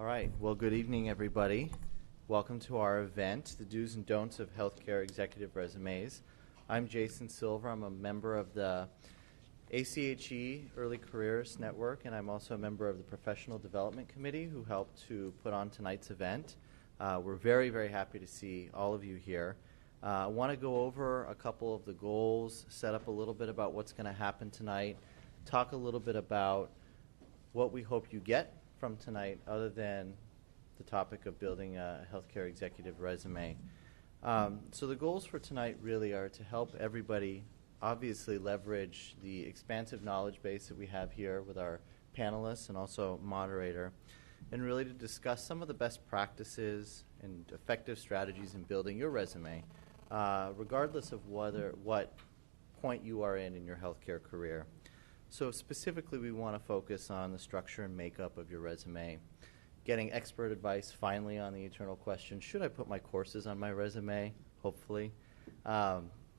All right. Well, good evening, everybody. Welcome to our event, The Do's and Don'ts of Healthcare Executive Resumes. I'm Jason Silver. I'm a member of the ACHE Early Careerist Network, and I'm also a member of the Professional Development Committee who helped to put on tonight's event. We're very, very happy to see all of you here. I want to go over a couple of the goals, set up a little bit about what's going to happen tonight, talk a little bit about what we hope you get from tonight other than the topic of building a healthcare executive resume. So the goals for tonight really are to help everybody obviously leverage the expansive knowledge base that we have here with our panelists and also moderator, and really to discuss some of the best practices and effective strategies in building your resume, regardless of what point you are in your healthcare career. So specifically, we want to focus on the structure and makeup of your resume, getting expert advice finally on the eternal question, should I put my courses on my resume, hopefully,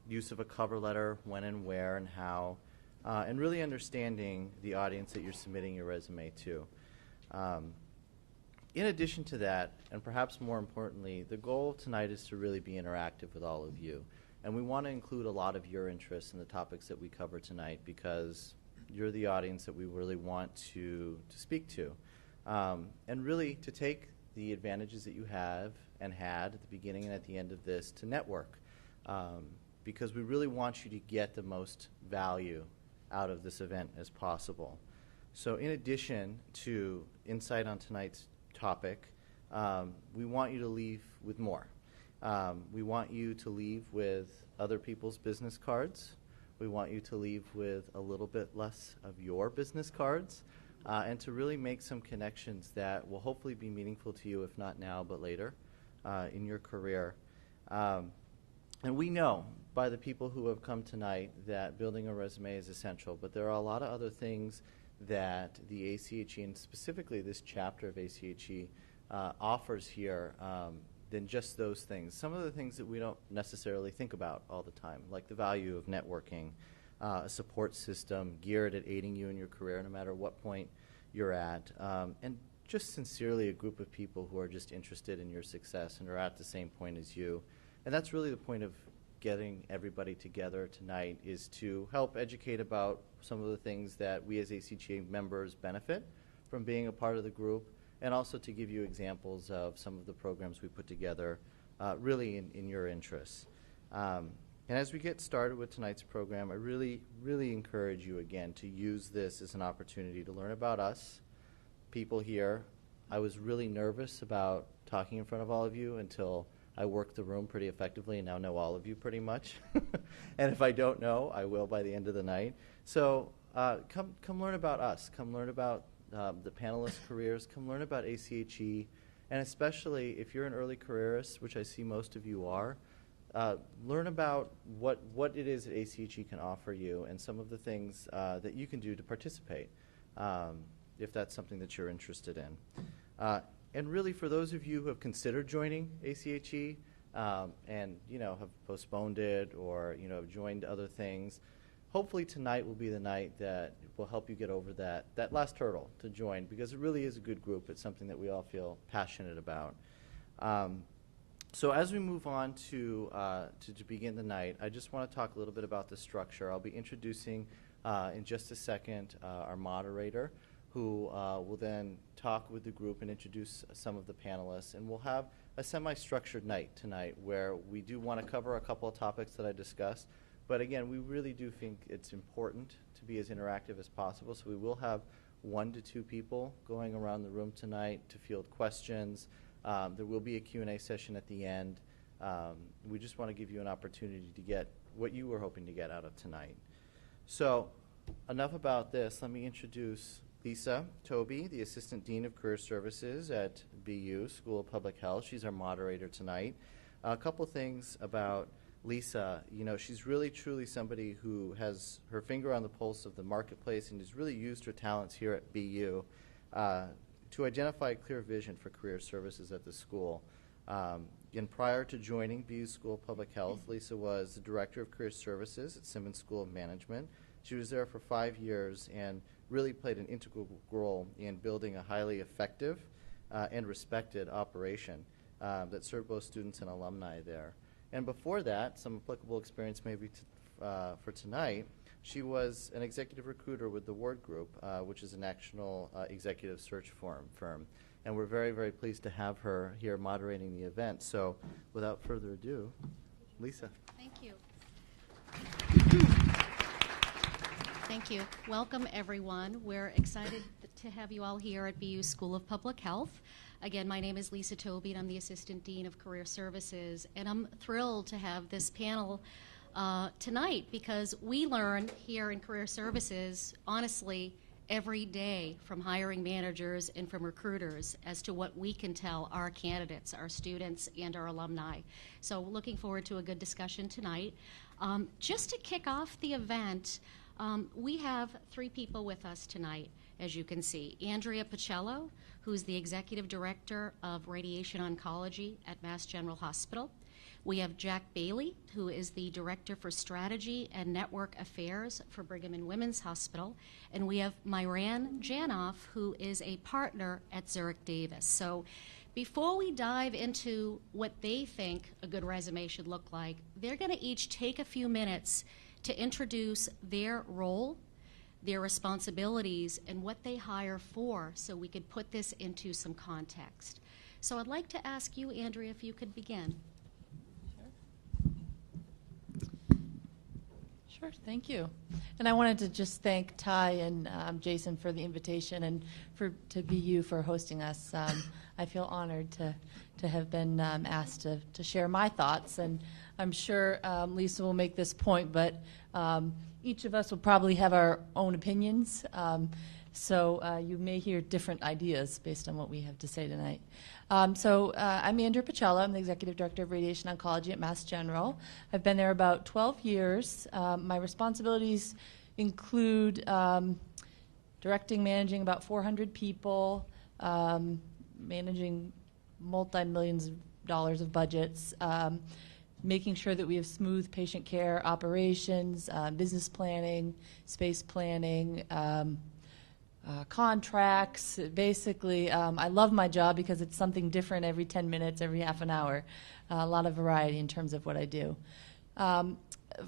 use of a cover letter, when and where and how, and really understanding the audience that you're submitting your resume to. In addition to that, and perhaps more importantly, the goal tonight is to really be interactive with all of you. And we want to include a lot of your interests in the topics that we cover tonight because you're the audience that we really want to speak to. And really to take the advantages that you have and had at the beginning and at the end of this to network. Because we really want you to get the most value out of this event as possible. So in addition to insight on tonight's topic, we want you to leave with more. We want you to leave with other people's business cards. We want you to leave with a little bit less of your business cards and to really make some connections that will hopefully be meaningful to you, if not now, but later in your career. And we know by the people who have come tonight that building a resume is essential, but there are a lot of other things that the ACHE, and specifically this chapter of ACHE, offers here than just those things. Some of the things that we don't necessarily think about all the time, like the value of networking, a support system geared at aiding you in your career no matter what point you're at, and just sincerely a group of people who are just interested in your success and are at the same point as you. And that's really the point of getting everybody together tonight, is to help educate about some of the things that we as ACHE members benefit from being a part of the group, and also to give you examples of some of the programs we put together really in your interests. And as we get started with tonight's program, I really, really encourage you again to use this as an opportunity to learn about us, people here. I was really nervous about talking in front of all of you until I worked the room pretty effectively and now know all of you pretty much. And if I don't know, I will by the end of the night. So come learn about us. Come learn about the panelists' careers. Come learn about ACHE. And especially if you're an early careerist, which I see most of you are, learn about what it is that ACHE can offer you and some of the things that you can do to participate if that's something that you're interested in. And really, for those of you who have considered joining ACHE and have postponed it or have joined other things, hopefully tonight will be the night that will help you get over that last hurdle to join, because it really is a good group. It's something that we all feel passionate about. So as we move on to begin the night, I just want to talk a little bit about the structure. I'll be introducing in just a second our moderator, who will then talk with the group and introduce some of the panelists. And we'll have a semi-structured night tonight where we do want to cover a couple of topics that I discussed. But again, we really do think it's important to be as interactive as possible. So we will have 1 to 2 people going around the room tonight to field questions. There will be a Q&A session at the end. We just want to give you an opportunity to get what you were hoping to get out of tonight. So enough about this. Let me introduce Lisa Toby, the Assistant Dean of Career Services at BU School of Public Health. She's our moderator tonight. A couple things about Lisa. She's really truly somebody who has her finger on the pulse of the marketplace and has really used her talents here at BU to identify a clear vision for career services at the school. And prior to joining BU School of Public Health, Lisa was the Director of Career Services at Simmons School of Management. She was there for 5 years and really played an integral role in building a highly effective and respected operation that served both students and alumni there. And before that, some applicable experience maybe for tonight, she was an executive recruiter with the Ward Group, which is a national executive search firm. And we're very, very pleased to have her here moderating the event. So without further ado, Lisa. Thank you. Thank you. Welcome, everyone. We're excited to have you all here at BU School of Public Health. Again, my name is Lisa Tobey, and I'm the Assistant Dean of Career Services. And I'm thrilled to have this panel tonight because we learn here in Career Services, honestly, every day from hiring managers and from recruiters as to what we can tell our candidates, our students, and our alumni. So looking forward to a good discussion tonight. Just to kick off the event, we have three people with us tonight, as you can see. Andrea Pacello, who's the Executive Director of Radiation Oncology at Mass General Hospital. We have Jack Bailey, who is the Director for Strategy and Network Affairs for Brigham and Women's Hospital. And we have Myran Janoff, who is a partner at Zurich Davis. So before we dive into what they think a good resume should look like, they're going to each take a few minutes to introduce their role, their responsibilities, and what they hire for so we could put this into some context. So I'd like to ask you, Andrea, if you could begin. Sure, thank you. And I wanted to just thank Ty and Jason for the invitation and to BU for hosting us. I feel honored to have been asked to share my thoughts, and I'm sure Lisa will make this point, but each of us will probably have our own opinions, so you may hear different ideas based on what we have to say tonight. I'm Andrea Pacello. I'm the Executive Director of Radiation Oncology at Mass General. I've been there about 12 years. My responsibilities include managing about 400 people, managing multi-millions of dollars of budgets, making sure that we have smooth patient care operations, business planning, space planning, contracts. Basically, I love my job because it's something different every 10 minutes, every half an hour. A lot of variety in terms of what I do.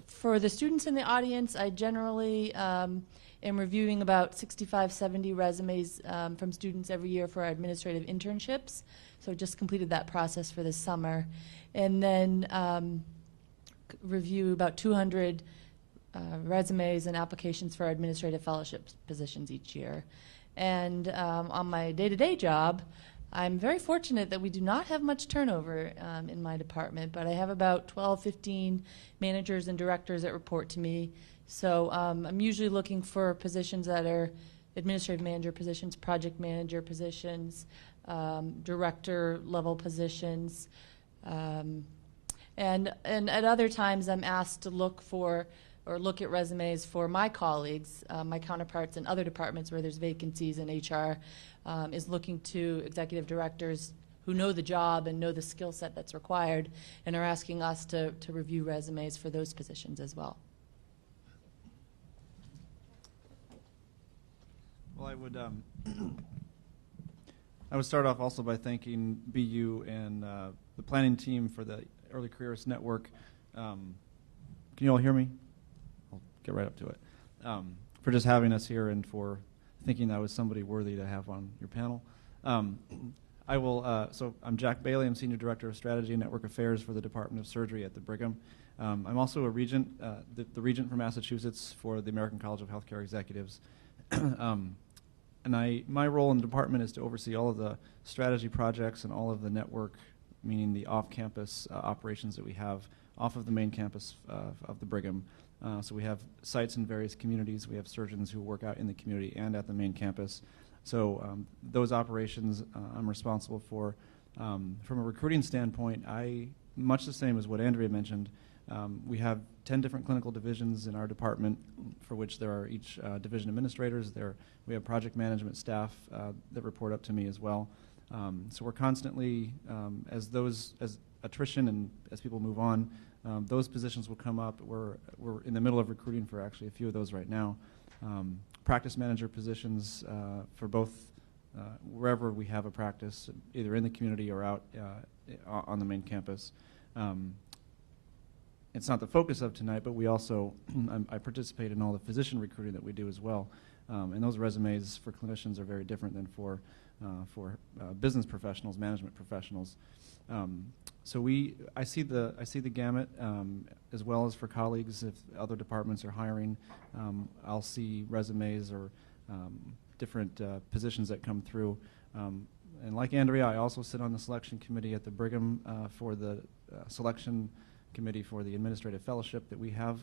For the students in the audience, I generally am reviewing about 65, 70 resumes from students every year for our administrative internships. So just completed that process for this summer. And then review about 200 resumes and applications for our administrative fellowship positions each year. And on my day-to-day job, I'm very fortunate that we do not have much turnover in my department, but I have about 12, 15 managers and directors that report to me. So I'm usually looking for positions that are administrative manager positions, project manager positions, director level positions. And at other times I'm asked to look at resumes for my colleagues, my counterparts in other departments where there's vacancies, and HR is looking to executive directors who know the job and know the skill set that's required and are asking us to review resumes for those positions as well. Well, I would start off also by thanking BU and the planning team for the Early Careerist Network. Can you all hear me? I'll get right up to it. For just having us here and for thinking I was somebody worthy to have on your panel. So I'm Jack Bailey. I'm Senior Director of Strategy and Network Affairs for the Department of Surgery at the Brigham. I'm also a regent, the regent for Massachusetts for the American College of Healthcare Executives. And my role in the department is to oversee all of the strategy projects and all of the network, meaning the off-campus operations that we have off of the main campus of the Brigham. So we have sites in various communities. We have surgeons who work out in the community and at the main campus. So those operations I'm responsible for. From a recruiting standpoint, much the same as what Andrea mentioned, we have 10 different clinical divisions in our department, for which there are each division administrators. We have project management staff that report up to me as well. So we're constantly, as attrition and as people move on, those positions will come up. We're in the middle of recruiting for actually a few of those right now. Practice manager positions for both wherever we have a practice, either in the community or out on the main campus. It's not the focus of tonight, but we also, I participate in all the physician recruiting that we do as well. And those resumes for clinicians are very different than for business professionals, management professionals. So I see the gamut, as well as for colleagues. If other departments are hiring, I'll see resumes or different positions that come through. And like Andrea, I also sit on the selection committee at the Brigham for the selection committee for the administrative fellowship that we have.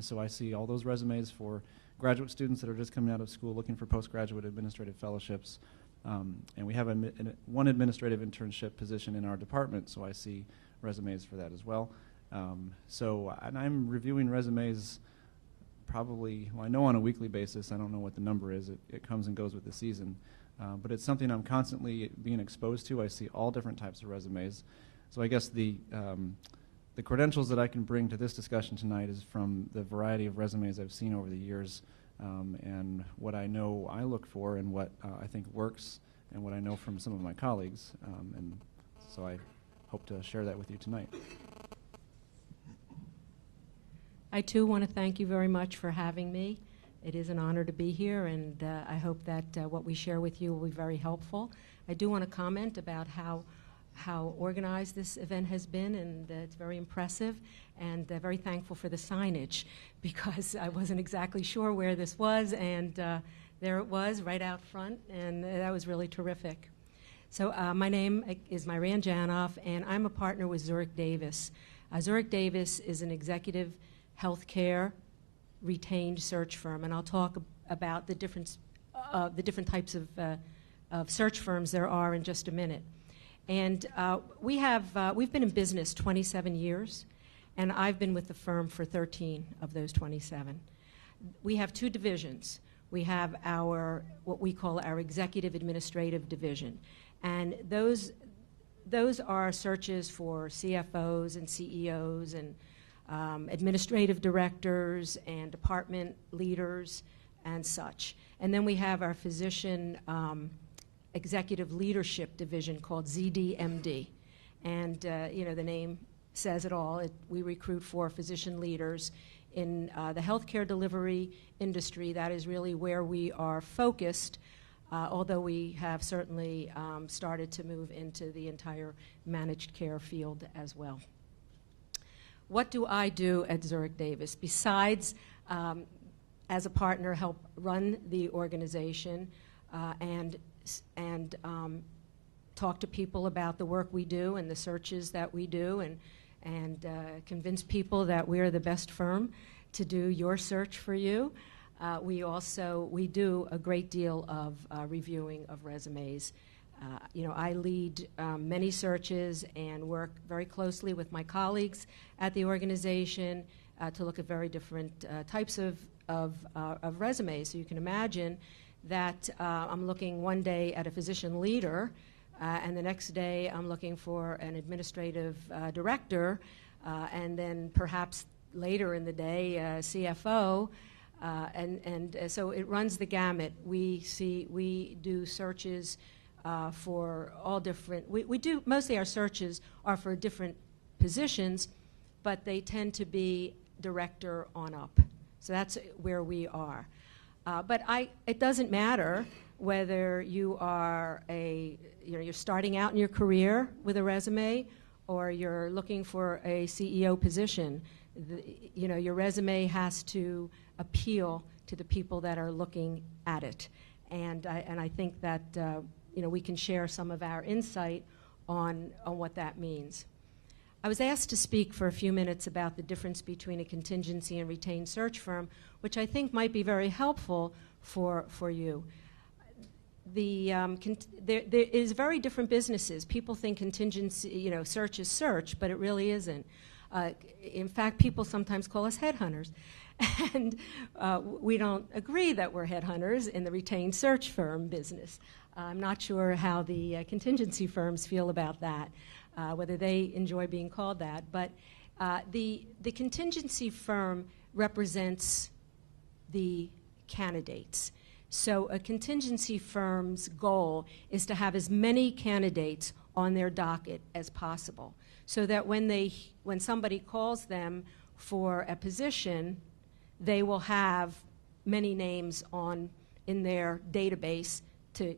So I see all those resumes for graduate students that are just coming out of school looking for postgraduate administrative fellowships. And we have one administrative internship position in our department, so I see resumes for that as well. And I'm reviewing resumes probably, well, I know on a weekly basis. I don't know what the number is. It comes and goes with the season. But it's something I'm constantly being exposed to. I see all different types of resumes. So I guess the credentials that I can bring to this discussion tonight is from the variety of resumes I've seen over the years, and what I know I look for and what I think works and what I know from some of my colleagues. And so I hope to share that with you tonight. I too want to thank you very much for having me. It is an honor to be here, and I hope that what we share with you will be very helpful. I do want to comment about how organized this event has been, and it's very impressive, and very thankful for the signage, because I wasn't exactly sure where this was, and there it was right out front, and that was really terrific. So my name is Myran Janoff, and I'm a partner with Zurich Davis. Zurich Davis is an executive healthcare retained search firm, and I'll talk about the different types of search firms there are in just a minute. And we've been in business 27 years, and I've been with the firm for 13 of those 27. We have two divisions. We have what we call our executive administrative division, and those are searches for CFOs and CEOs and administrative directors and department leaders and such. And then we have our physician executive leadership division called ZDMD. And the name says it all. We recruit for physician leaders in the healthcare delivery industry. That is really where we are focused, although we have certainly started to move into the entire managed care field as well. What do I do at Zurich Davis besides, as a partner, help run the organization and talk to people about the work we do and the searches that we do, and convince people that we're the best firm to do your search for you? We do a great deal of reviewing of resumes. I lead many searches and work very closely with my colleagues at the organization to look at very different types of resumes. So you can imagine that I'm looking one day at a physician leader, and the next day I'm looking for an administrative director, and then perhaps later in the day CFO, and so it runs the gamut. We do searches for all different, mostly our searches are for different positions, but they tend to be director on up. So that's where we are. But it doesn't matter whether you are you're starting out in your career with a resume, or you're looking for a CEO position. Your resume has to appeal to the people that are looking at it. And I think that we can share some of our insight on what that means. I was asked to speak for a few minutes about the difference between a contingency and retained search firm, which I think might be very helpful for you. There is very different businesses. People think contingency, search is search, but it really isn't. In fact, people sometimes call us headhunters. And we don't agree that we're headhunters in the retained search firm business. I'm not sure how the contingency firms feel about that, whether they enjoy being called that. But the contingency firm represents the candidates. So a contingency firm's goal is to have as many candidates on their docket as possible, so that when somebody calls them for a position, they will have many names in their database to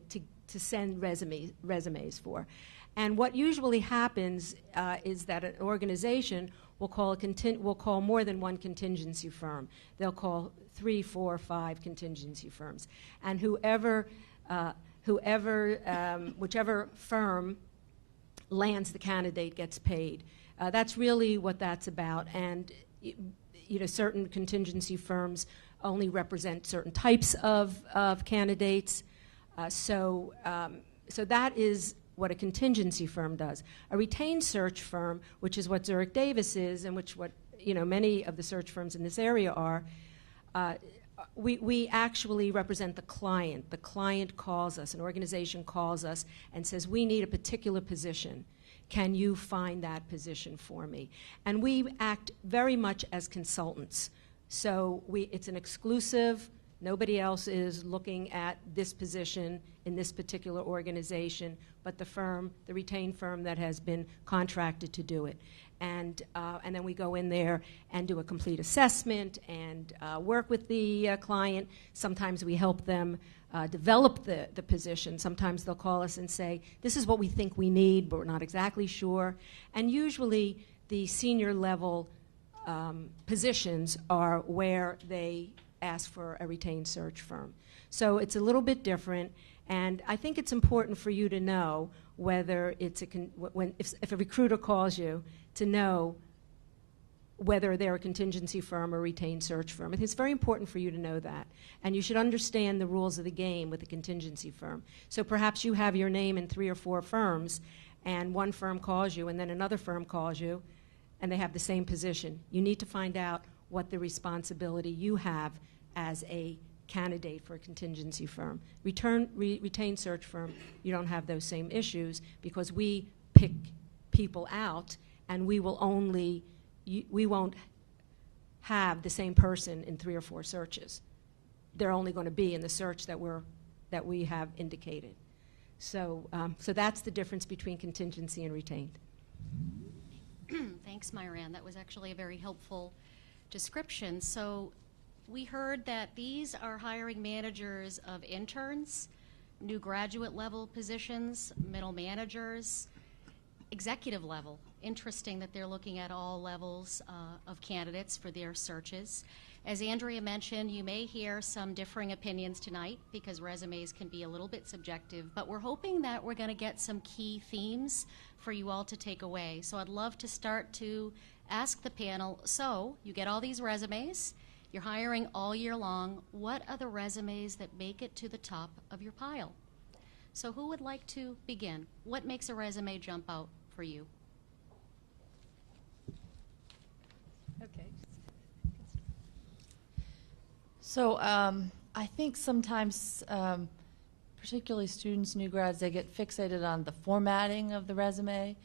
send resumes for. And what usually happens is that an organization will call more than one contingency firm. They'll call 3, 4, 5 contingency firms, and whichever firm lands the candidate gets paid. That's really what that's about. And certain contingency firms only represent certain types of candidates. So that is what a contingency firm does. A retained search firm, which is what Zurich Davis is, and which many of the search firms in this area are, we actually represent the client. The client calls us, an organization calls us and says, we need a particular position. Can you find that position for me? And we act very much as consultants. So it's an exclusive. Nobody else is looking at this position in this particular organization, but the retained firm that has been contracted to do it. And then we go in there and do a complete assessment and work with the client. Sometimes we help them develop the position. Sometimes they'll call us and say, this is what we think we need, but we're not exactly sure. And usually the senior level positions are where they ask for a retained search firm. So it's a little bit different, and I think it's important for you to know whether it's if a recruiter calls you, to know whether they're a contingency firm or retained search firm. It's very important for you to know that. And you should understand the rules of the game with a contingency firm. So perhaps you have your name in 3 or 4 firms, and one firm calls you, and then another firm calls you, and they have the same position. You need to find out what the responsibility you have as a candidate for a contingency firm. Retained search firm, you don't have those same issues, because we pick people out, and we won't have the same person in 3 or 4 searches. They're only going to be in the search that we have indicated. So that's the difference between contingency and retained. Thanks, Myran. That was actually a very helpful description. So we heard that these are hiring managers of interns, new graduate level positions, middle managers, executive level. Interesting that they're looking at all levels of candidates for their searches. As Andrea mentioned, you may hear some differing opinions tonight because resumes can be a little bit subjective, but we're hoping that we're going to get some key themes for you all to take away. So I'd love to start to ask the panel, so you get all these resumes, you're hiring all year long, what are the resumes that make it to the top of your pile? So who would like to begin? What makes a resume jump out for you? Okay. So I think sometimes, particularly students, new grads, they get fixated on the formatting of the resume.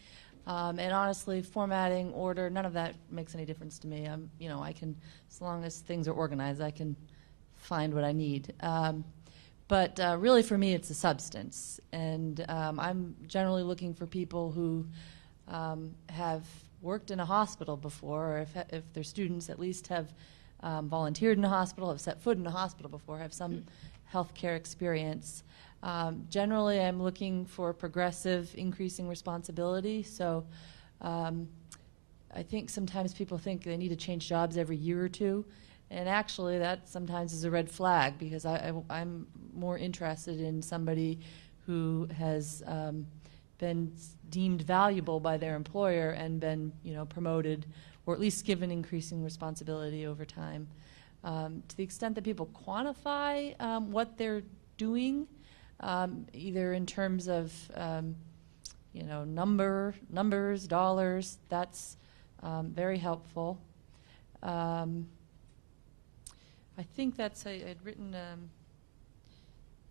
And honestly, formatting, order, none of that makes any difference to me. I can, as long as things are organized, I can find what I need. But really, for me, it's the substance. And I'm generally looking for people who have worked in a hospital before, or if they're students, at least have volunteered in a hospital, have set foot in a hospital before, have some healthcare experience. Generally, I'm looking for progressive, increasing responsibility. So I think sometimes people think they need to change jobs every year or two. And actually, that sometimes is a red flag, because I'm more interested in somebody who has been deemed valuable by their employer and been promoted, or at least given increasing responsibility over time. To the extent that people quantify what they're doing, either in terms of numbers, dollars, that's very helpful. I think that's I'd written,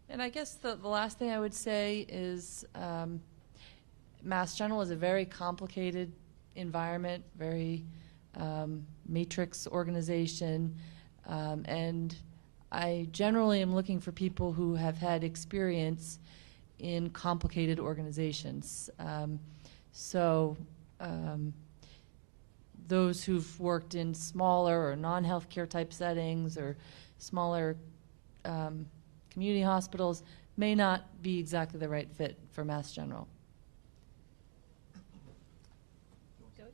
and I guess the last thing I would say is Mass General is a very complicated environment, very matrix organization, and I generally am looking for people who have had experience in complicated organizations. Those who've worked in smaller or non-healthcare type settings or smaller community hospitals may not be exactly the right fit for Mass General.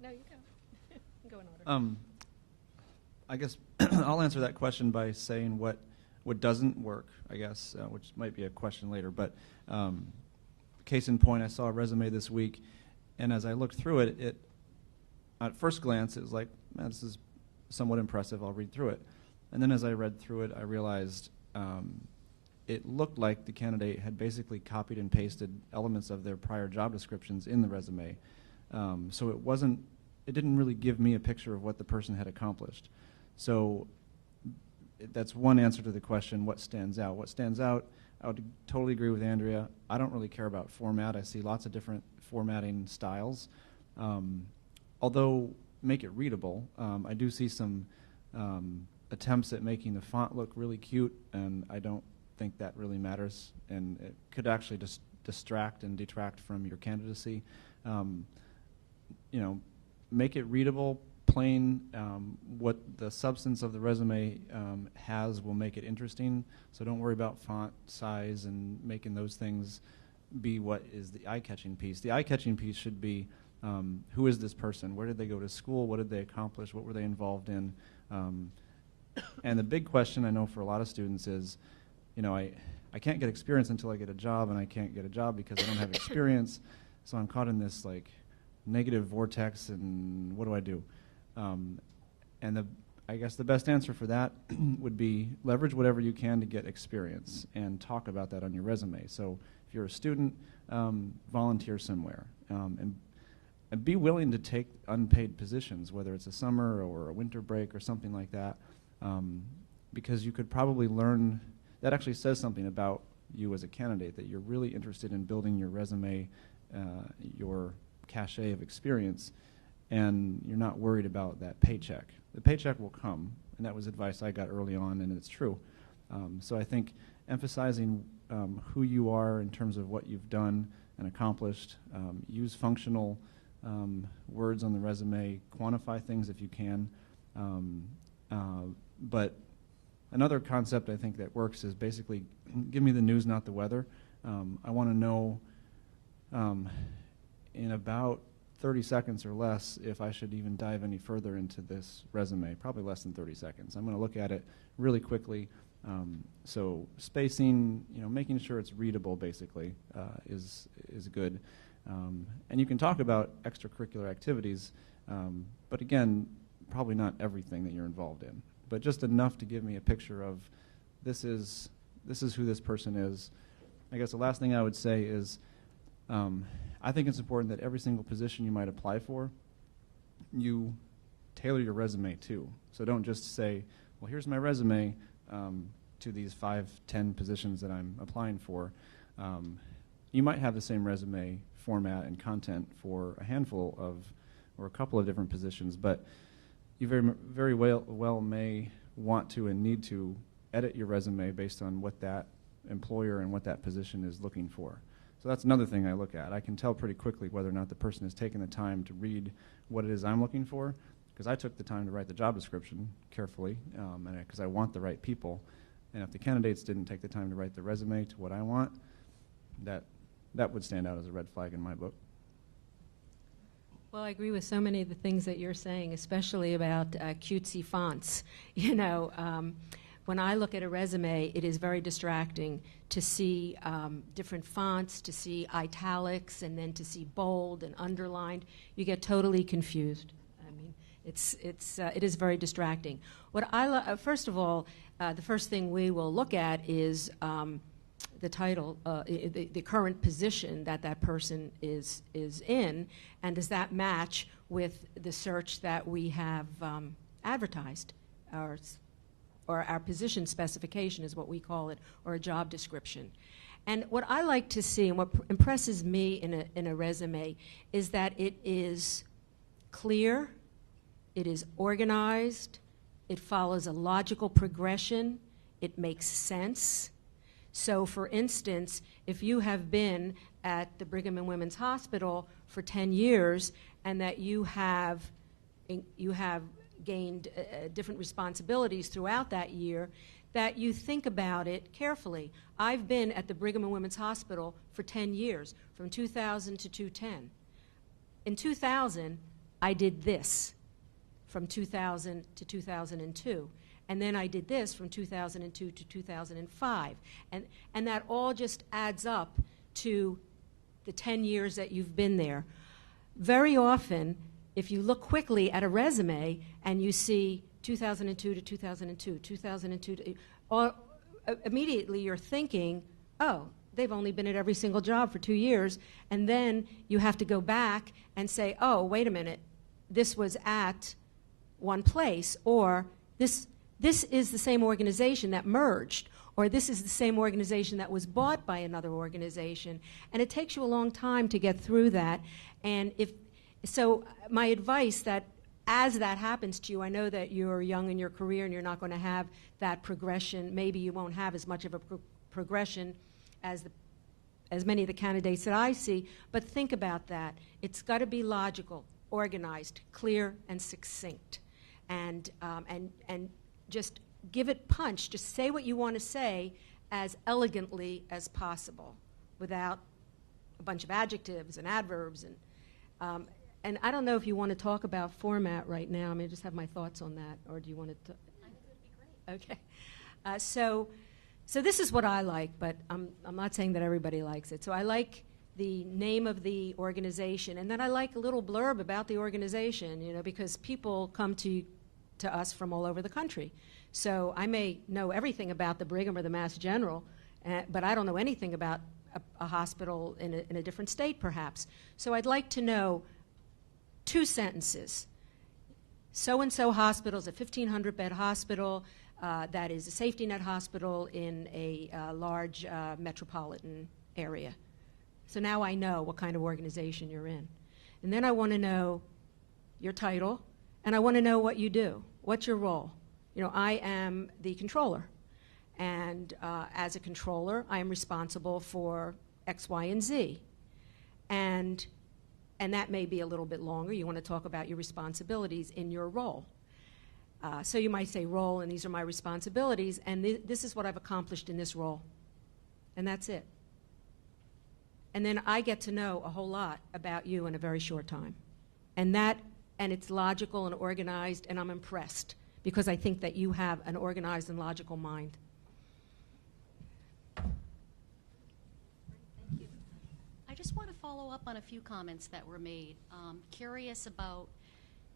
No, you go. Go in order. I guess I'll answer that question by saying what doesn't work, I guess, which might be a question later. But case in point, I saw a resume this week, and as I looked through it, at first glance, it was like, man, this is somewhat impressive. I'll read through it. And then as I read through it, I realized it looked like the candidate had basically copied and pasted elements of their prior job descriptions in the resume. So it didn't really give me a picture of what the person had accomplished. So that's one answer to the question, what stands out? What stands out, I would totally agree with Andrea. I don't really care about format. I see lots of different formatting styles. Although make it readable, I do see some attempts at making the font look really cute, and I don't think that really matters, and it could actually just distract and detract from your candidacy. Make it readable, plain. What the substance of the resume has will make it interesting, so don't worry about font size and making those things be what is the eye-catching piece. The eye-catching piece should be who is this person? Where did they go to school? What did they accomplish? What were they involved in? And the big question I know for a lot of students is, I can't get experience until I get a job, and I can't get a job because I don't have experience, so I'm caught in this negative vortex, and what do I do? And I guess the best answer for that would be leverage whatever you can to get experience and talk about that on your resume. So if you're a student, volunteer somewhere, and be willing to take unpaid positions, whether it's a summer or a winter break or something like that, because you could probably learn. That actually says something about you as a candidate, that you're really interested in building your resume, your cachet of experience, and you're not worried about that paycheck. The paycheck will come, and that was advice I got early on, and it's true. So I think emphasizing who you are in terms of what you've done and accomplished, use functional words on the resume, quantify things if you can. But another concept I think that works is basically give me the news, not the weather. I want to know in about 30 seconds or less if I should even dive any further into this resume, probably less than 30 seconds. I'm going to look at it really quickly. So spacing, making sure it's readable basically is good. And you can talk about extracurricular activities, but again, probably not everything that you're involved in, but just enough to give me a picture of this is who this person is. I guess the last thing I would say is I think it's important that every single position you might apply for, you tailor your resume to. So don't just say, well, here's my resume to these 5, 10 positions that I'm applying for. You might have the same resume format and content for a handful of, or a couple of different positions, but you very well may want to and need to edit your resume based on what that employer and what that position is looking for. So that's another thing I look at. I can tell pretty quickly whether or not the person has taken the time to read what it is I'm looking for, because I took the time to write the job description carefully, because I want the right people. And if the candidates didn't take the time to write the resume to what I want, that would stand out as a red flag in my book. Well, I agree with so many of the things that you're saying, especially about cutesy fonts. When I look at a resume, it is very distracting to see different fonts, to see italics, and then to see bold and underlined. You get totally confused. I mean, it is very distracting. First of all, the first thing we will look at is the title, the current position that person is in, and does that match with the search that we have advertised, or our position specification is what we call it, or a job description. And what I like to see, and what impresses me in a resume, is that it is clear, it is organized, it follows a logical progression, it makes sense. So, for instance, if you have been at the Brigham and Women's Hospital for 10 years and that you have gained different responsibilities throughout that year, that you think about it carefully. I've been at the Brigham and Women's Hospital for 10 years, from 2000 to 2010. In 2000, I did this from 2000 to 2002. And then I did this from 2002 to 2005. And that all just adds up to the 10 years that you've been there. Very often, if you look quickly at a resume and you see 2002 to 2002, 2002 to, immediately you're thinking, oh, they've only been at every single job for 2 years. And then you have to go back and say, oh, wait a minute, this was at one place, or this is the same organization that merged, or this is the same organization that was bought by another organization. And it takes you a long time to get through that. And so my advice that as that happens to you, I know that you're young in your career and you're not going to have that progression. Maybe you won't have as much of a progression as many of the candidates that I see, but think about that. It's got to be logical, organized, clear, and succinct. And just give it punch. Just say what you want to say as elegantly as possible without a bunch of adjectives and adverbs. And I don't know if you want to talk about format right now. I mean, I just have my thoughts on that, or do you want to? I think it would be great. Okay. So this is what I like, but I'm not saying that everybody likes it. So I like the name of the organization, and then I like a little blurb about the organization, because people come to us from all over the country. So I may know everything about the Brigham or the Mass General, but I don't know anything about a hospital in a different state, perhaps. So I'd like to know 2 sentences. So-and-so hospital is a 1,500-bed hospital that is a safety net hospital in a large metropolitan area. So now I know what kind of organization you're in. And then I want to know your title, and I want to know what you do. What's your role? I am the controller. And as a controller, I am responsible for X, Y, and Z. And that may be a little bit longer. You want to talk about your responsibilities in your role. So you might say role, and these are my responsibilities, and this is what I've accomplished in this role. And that's it. And then I get to know a whole lot about you in a very short time. And it's logical and organized, and I'm impressed because I think that you have an organized and logical mind. Thank you. I just want to follow up on a few comments that were made. Curious about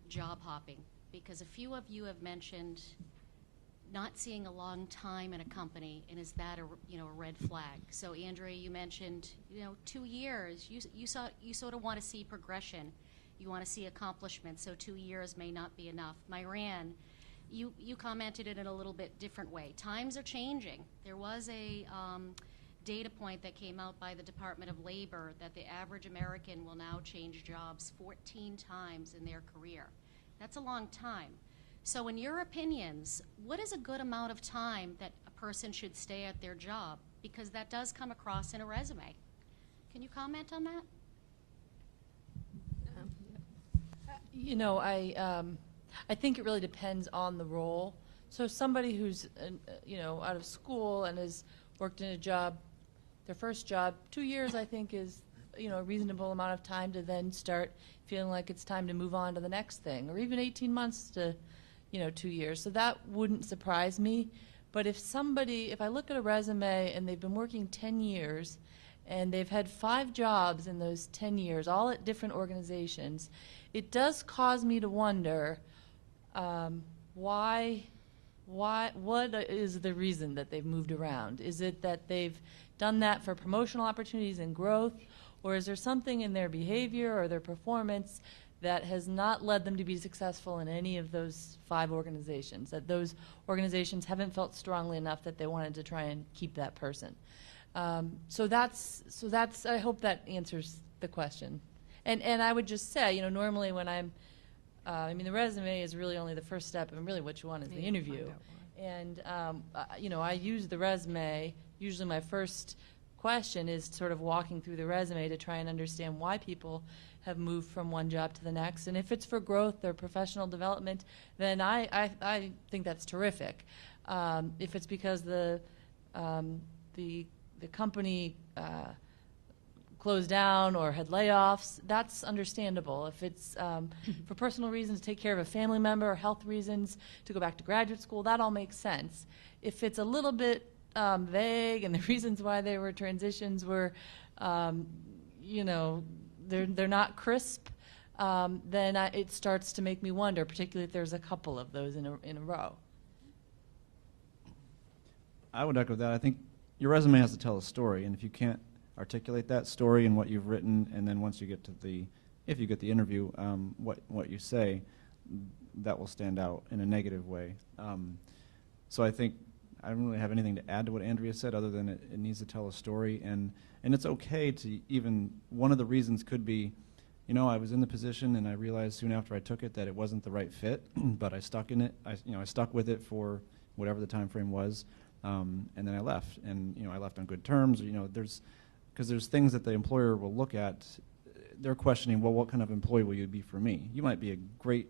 job hopping, because a few of you have mentioned not seeing a long time in a company, and is that a red flag? So Andrea, you mentioned 2 years. You sort of want to see progression. You want to see accomplishment. So 2 years may not be enough. Myran, you commented it in a little bit different way. Times are changing. There was a data point that came out by the Department of Labor that the average American will now change jobs 14 times in their career. That's a long time. So in your opinions, what is a good amount of time that a person should stay at their job? Because that does come across in a resume. Can you comment on that? I think it really depends on the role. So somebody who's out of school and has worked in a job, their first job, 2 years I think is a reasonable amount of time to then start feeling like it's time to move on to the next thing, or even 18 months to 2 years. So that wouldn't surprise me. But if I look at a resume and they've been working 10 years and they've had 5 jobs in those 10 years, all at different organizations, it does cause me to wonder what is the reason that they've moved around? Is it that they've done that for promotional opportunities and growth, or is there something in their behavior or their performance that has not led them to be successful in any of those 5 organizations, that those organizations haven't felt strongly enough that they wanted to try and keep that person? So that's. I hope that answers the question. And I would just say, normally when the resume is really only the first step, and really what you want is the interview. And, I use the resume. Usually my first question is sort of walking through the resume to try and understand why people have moved from one job to the next. And if it's for growth or professional development, then I think that's terrific. If it's because the company closed down or had layoffs, that's understandable. If it's for personal reasons, to take care of a family member, or health reasons, to go back to graduate school, that all makes sense. If it's a little bit vague and the reasons why they were transitions were, they're not crisp, then it starts to make me wonder, particularly if there's a couple of those in a row. I would echo that. I think your resume has to tell a story, and if you can't articulate that story and what you've written, and then once you get to if you get the interview, what you say, that will stand out in a negative way. So I think I don't really have anything to add to what Andrea said, other than it needs to tell a story, and it's okay to even, one of the reasons could be, I was in the position and I realized soon after I took it that it wasn't the right fit, but I stuck in it. I stuck with it for whatever the time frame was, and then I left, and I left on good terms. Because there's things that the employer will look at. They're questioning, well, what kind of employee will you be for me? You might be a great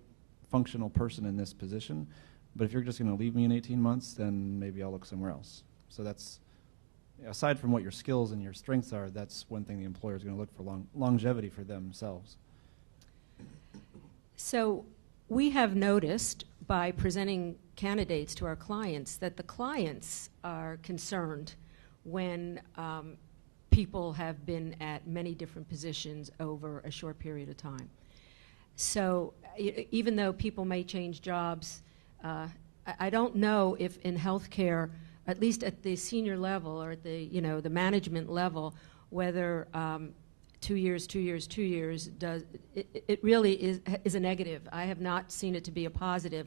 functional person in this position, but if you're just going to leave me in 18 months, then maybe I'll look somewhere else. So that's, aside from what your skills and your strengths are, that's one thing the employer is going to look for, longevity for themselves. So we have noticed by presenting candidates to our clients that the clients are concerned when people have been at many different positions over a short period of time. So even though people may change jobs, I don't know if in healthcare, at least at the senior level or at the the management level, whether 2 years does it really is a negative. I have not seen it to be a positive,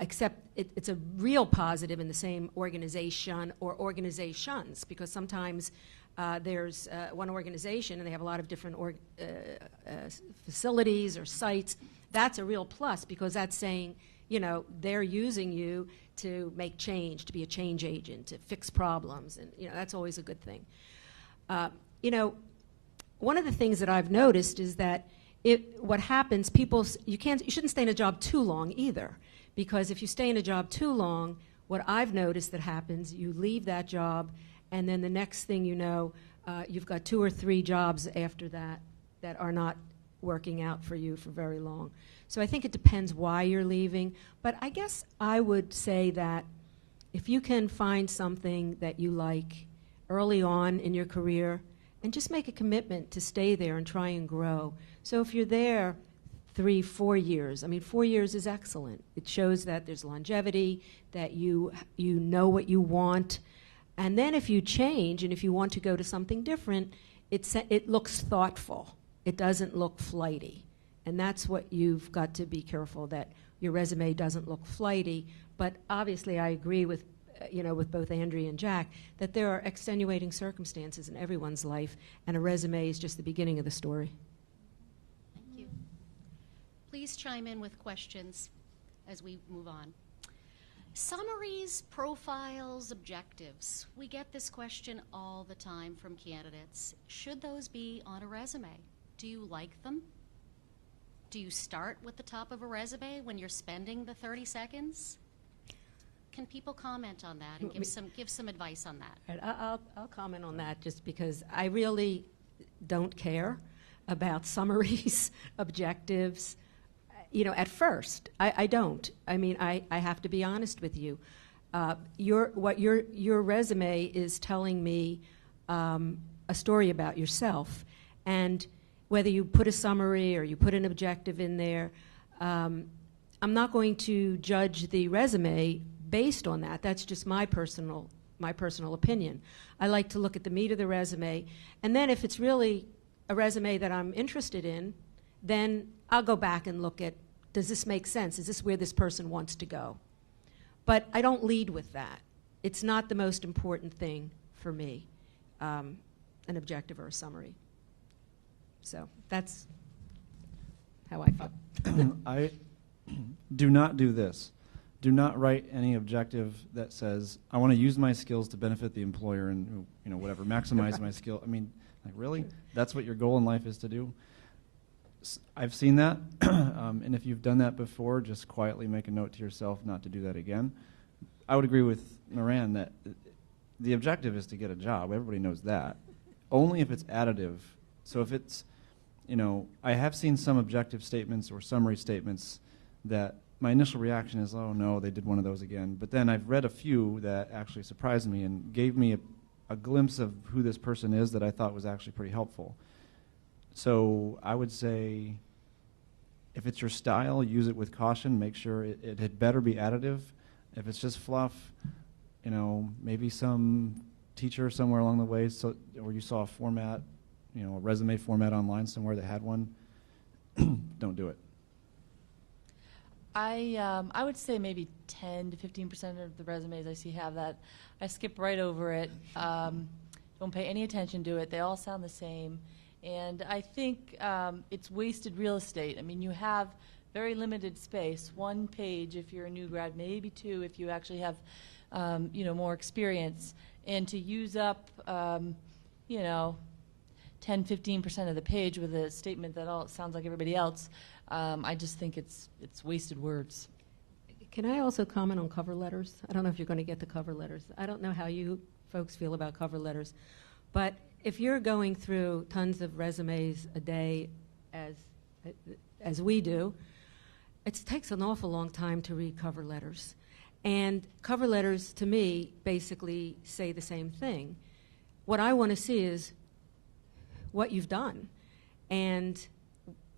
except it's a real positive in the same organization or organizations, because sometimes there's one organization and they have a lot of different facilities or sites. That's a real plus, because that's saying, they're using you to make change, to be a change agent, to fix problems, and that's always a good thing. One of the things that I've noticed is that what happens, you shouldn't stay in a job too long either, because if you stay in a job too long, what I've noticed that happens, you leave that job, and then the next thing you know, you've got 2 or 3 jobs after that are not working out for you for very long. So I think it depends why you're leaving, but I guess I would say that if you can find something that you like early on in your career, and just make a commitment to stay there and try and grow. So if you're there 3, 4 years, 4 years is excellent. It shows that there's longevity, that you know what you want. And then if you change and if you want to go to something different, it looks thoughtful. It doesn't look flighty. And that's what you've got to be careful, that your resume doesn't look flighty. But obviously I agree with both Andrea and Jack, that there are extenuating circumstances in everyone's life, and a resume is just the beginning of the story. Thank you. Please chime in with questions as we move on. Summaries, profiles, objectives. We get this question all the time from candidates. Should those be on a resume? Do you like them? Do you start with the top of a resume when you're spending the 30 seconds? Can people comment on that and give some advice on that? Right, I'll comment on that, just because I really don't care about summaries, objectives. At first, I don't. I have to be honest with you. Your resume is telling me a story about yourself, and whether you put a summary or you put an objective in there, I'm not going to judge the resume based on that. That's just my personal opinion. I like to look at the meat of the resume, and then if it's really a resume that I'm interested in, then I'll go back and look at, does this make sense? Is this where this person wants to go? But I don't lead with that. It's not the most important thing for me, an objective or a summary. So that's how I feel. I do not do this. do not write any objective that says, I want to use my skills to benefit the employer and, whatever, maximize my skill. I mean, like, really? That's what your goal in life is to do? I've seen that, and if you've done that before, just quietly make a note to yourself not to do that again. I would agree with Moran that the objective is to get a job. Everybody knows that. Only if it's additive. So if it's, I have seen some objective statements or summary statements that my initial reaction is, oh no, they did one of those again. But then I've read a few that actually surprised me and gave me a glimpse of who this person is that I thought was actually pretty helpful. So I would say, if it's your style, use it with caution. Make sure it had better be additive. If it's just fluff, maybe some teacher somewhere along the way, or you saw a format, a resume format online somewhere that had one, don't do it. I would say maybe 10 to 15% of the resumes I see have that. I skip right over it. Don't pay any attention to it. They all sound the same. And I think it's wasted real estate. I mean, you have very limited space. 1 page if you're a new grad, maybe 2 if you actually have, more experience. And to use up, 10, 15% of the page with a statement that all sounds like everybody else, I just think it's wasted words. Can I also comment on cover letters? I don't know if you're going to get the cover letters. I don't know how you folks feel about cover letters, but if you're going through tons of resumes a day, as we do, it takes an awful long time to read cover letters. And cover letters, to me, basically say the same thing. What I want to see is what you've done. And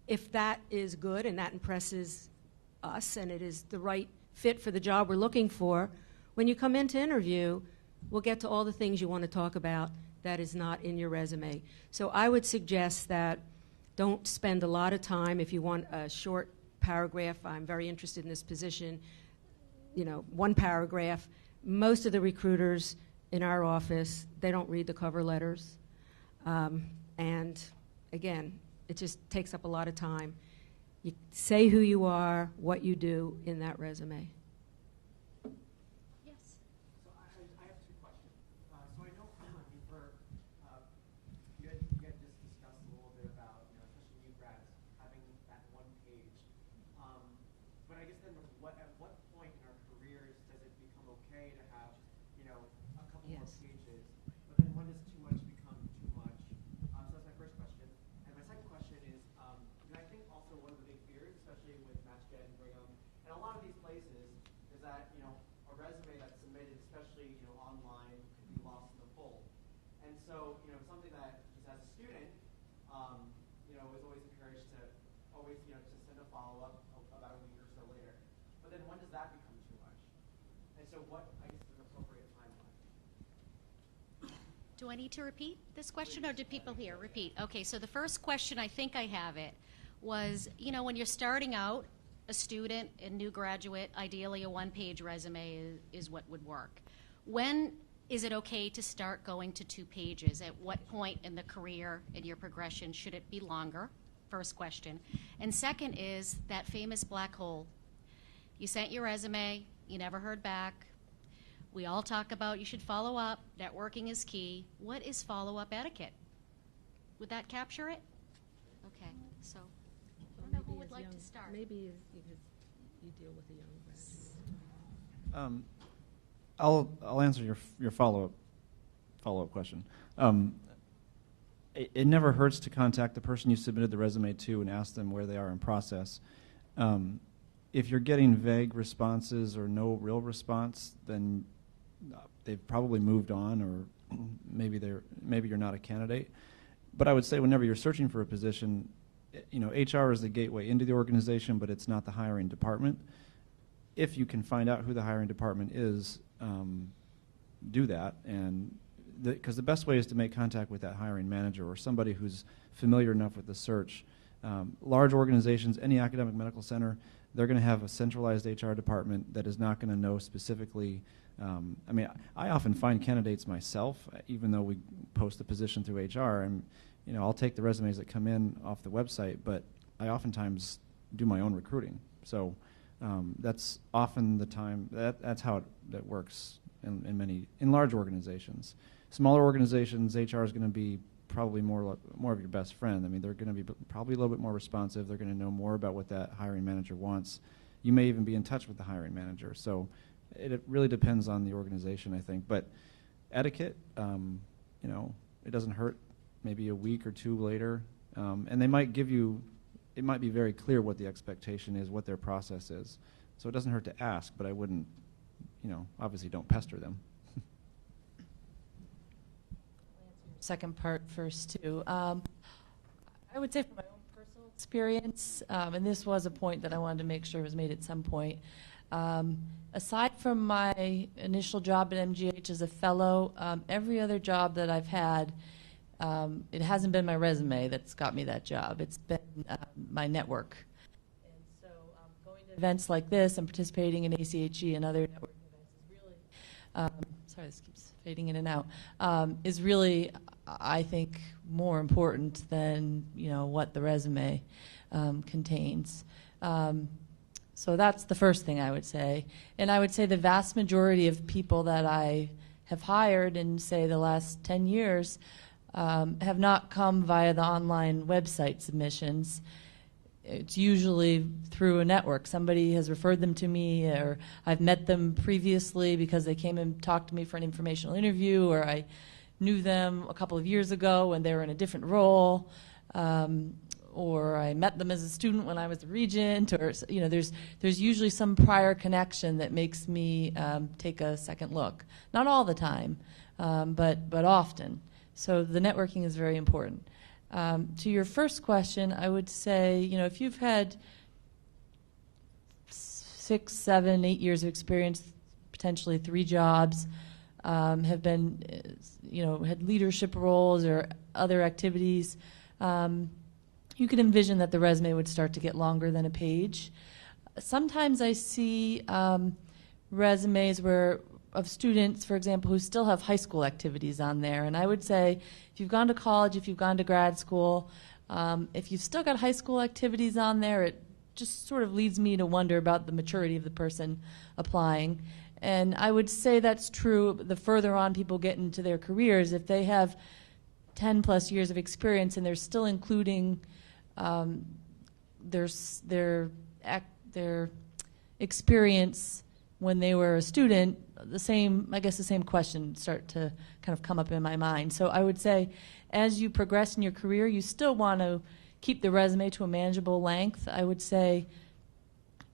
if that is good and that impresses us and it is the right fit for the job we're looking for, when you come in to interview, we'll get to all the things you want to talk about that is not in your resume. So I would suggest that don't spend a lot of time. If you want a short paragraph, I'm very interested in this position, 1 paragraph. Most of the recruiters in our office, they don't read the cover letters. And again, it just takes up a lot of time. You say who you are, what you do in that resume. Yes. So I have 2 questions. So I know you had just discussed a little bit about, especially new grads, having that 1 page. But I guess then at what point in our careers does it become okay to have, a couple more pages? But then when does too much become too much? So that's my first question. And my second question is, and I think also one of the big fears, especially with MatchGet and Brigham, and a lot of these places, is that, a resume that's submitted, especially, online, could be lost in the fold. And so, something that just as a student, is always encouraged to always, to send a follow-up about a week or so later. But then when does that become too much? And so what, I guess, is an appropriate timeline? Do I need to repeat this question, or do people here repeat? Okay, so the first question, I think I have it, was, when you're starting out, a student, a new graduate, ideally a 1-page resume is what would work. When is it okay to start going to 2 pages? At what point in the career, in your progression, should it be longer? First question. And second is that famous black hole. You sent your resume, you never heard back. We all talk about you should follow up, networking is key. What is follow-up etiquette? Would that capture it? Okay, so I don't know who would like to start. Maybe because you deal with the young grads. I'll answer your follow-up question. It never hurts to contact the person you submitted the resume to and ask them where they are in process. If you're getting vague responses or no real response, then they've probably moved on, or maybe you're not a candidate. But I would say whenever you're searching for a position, HR is the gateway into the organization, but it's not the hiring department. If you can find out who the hiring department is, do that, and because the best way is to make contact with that hiring manager or somebody who's familiar enough with the search. Large organizations, any academic medical center, they're going to have a centralized HR department that is not going to know specifically. I often find candidates myself, even though we post the position through HR, and I'll take the resumes that come in off the website, but I oftentimes do my own recruiting. So That's often the time, that's how that works in large organizations. Smaller organizations, HR is going to be probably more of your best friend. I mean, they're going to be probably a little bit more responsive. They're going to know more about what that hiring manager wants. You may even be in touch with the hiring manager. So it really depends on the organization, I think. But etiquette, it doesn't hurt maybe a week or two later. And they might give you, it might be very clear what the expectation is, what their process is. So it doesn't hurt to ask, but I wouldn't, obviously don't pester them. Second part first, too. I would say from my own personal experience, and this was a point that I wanted to make sure was made at some point, aside from my initial job at MGH as a fellow, every other job that I've had, it hasn't been my resume that's got me that job. It's been my network. And so going to events like this and participating in ACHE and other networking events is really, sorry, this keeps fading in and out, is really, I think, more important than, what the resume contains. So that's the first thing I would say. And I would say the vast majority of people that I have hired in, say, the last 10 years have not come via the online website submissions. It's usually through a network. Somebody has referred them to me, or I've met them previously because they came and talked to me for an informational interview, or I knew them a couple of years ago when they were in a different role, or I met them as a student when I was the regent, or there's usually some prior connection that makes me take a second look. Not all the time, but often. So the networking is very important. To your first question, I would say, if you've had 6, 7, 8 years of experience, potentially 3 jobs, have been, had leadership roles or other activities, you can envision that the resume would start to get longer than a page. Sometimes I see resumes of students, for example, who still have high school activities on there. And I would say, if you've gone to college, if you've gone to grad school, if you've still got high school activities on there, it just sort of leads me to wonder about the maturity of the person applying. And I would say that's true the further on people get into their careers. If they have 10 plus years of experience and they're still including their experience when they were a student, the same question start to kind of come up in my mind. So I would say, as you progress in your career, you still want to keep the resume to a manageable length. I would say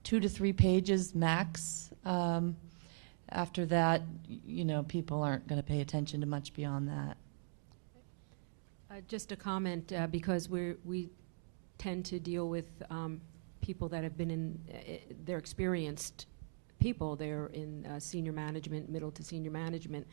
2 to 3 pages max. After that, people aren't going to pay attention to much beyond that. Just a comment, because we tend to deal with people that have been they're experienced people. They're in senior management, middle to senior management.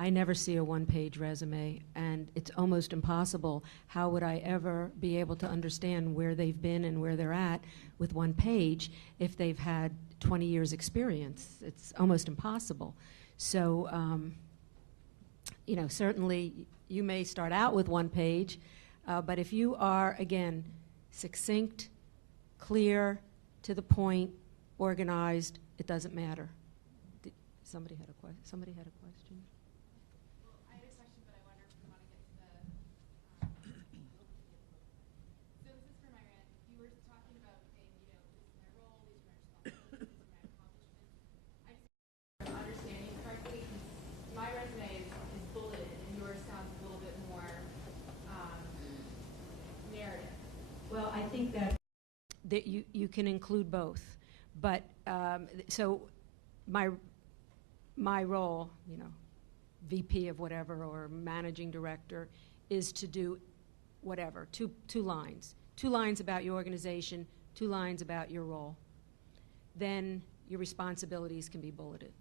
I never see a one-page resume, and it's almost impossible. How would I ever be able to understand where they've been and where they're at with one page if they've had 20 years experience? It's almost impossible. So, certainly you may start out with one page, but if you are, again, succinct, clear, to the point, organized, it doesn't matter. Somebody had a question. Well, I had a question, but I wonder if we want to get to the. So this is for Myron. You were talking about saying, this is my role, these are my responsibilities, these are my accomplishments. I just if I'm understanding correctly, my resume is bulleted, and yours sounds a little bit more narrative. Well, I think that you can include both, but so my role, VP of whatever or managing director, is to do whatever, two lines. 2 lines about your organization, 2 lines about your role. Then your responsibilities can be bulleted.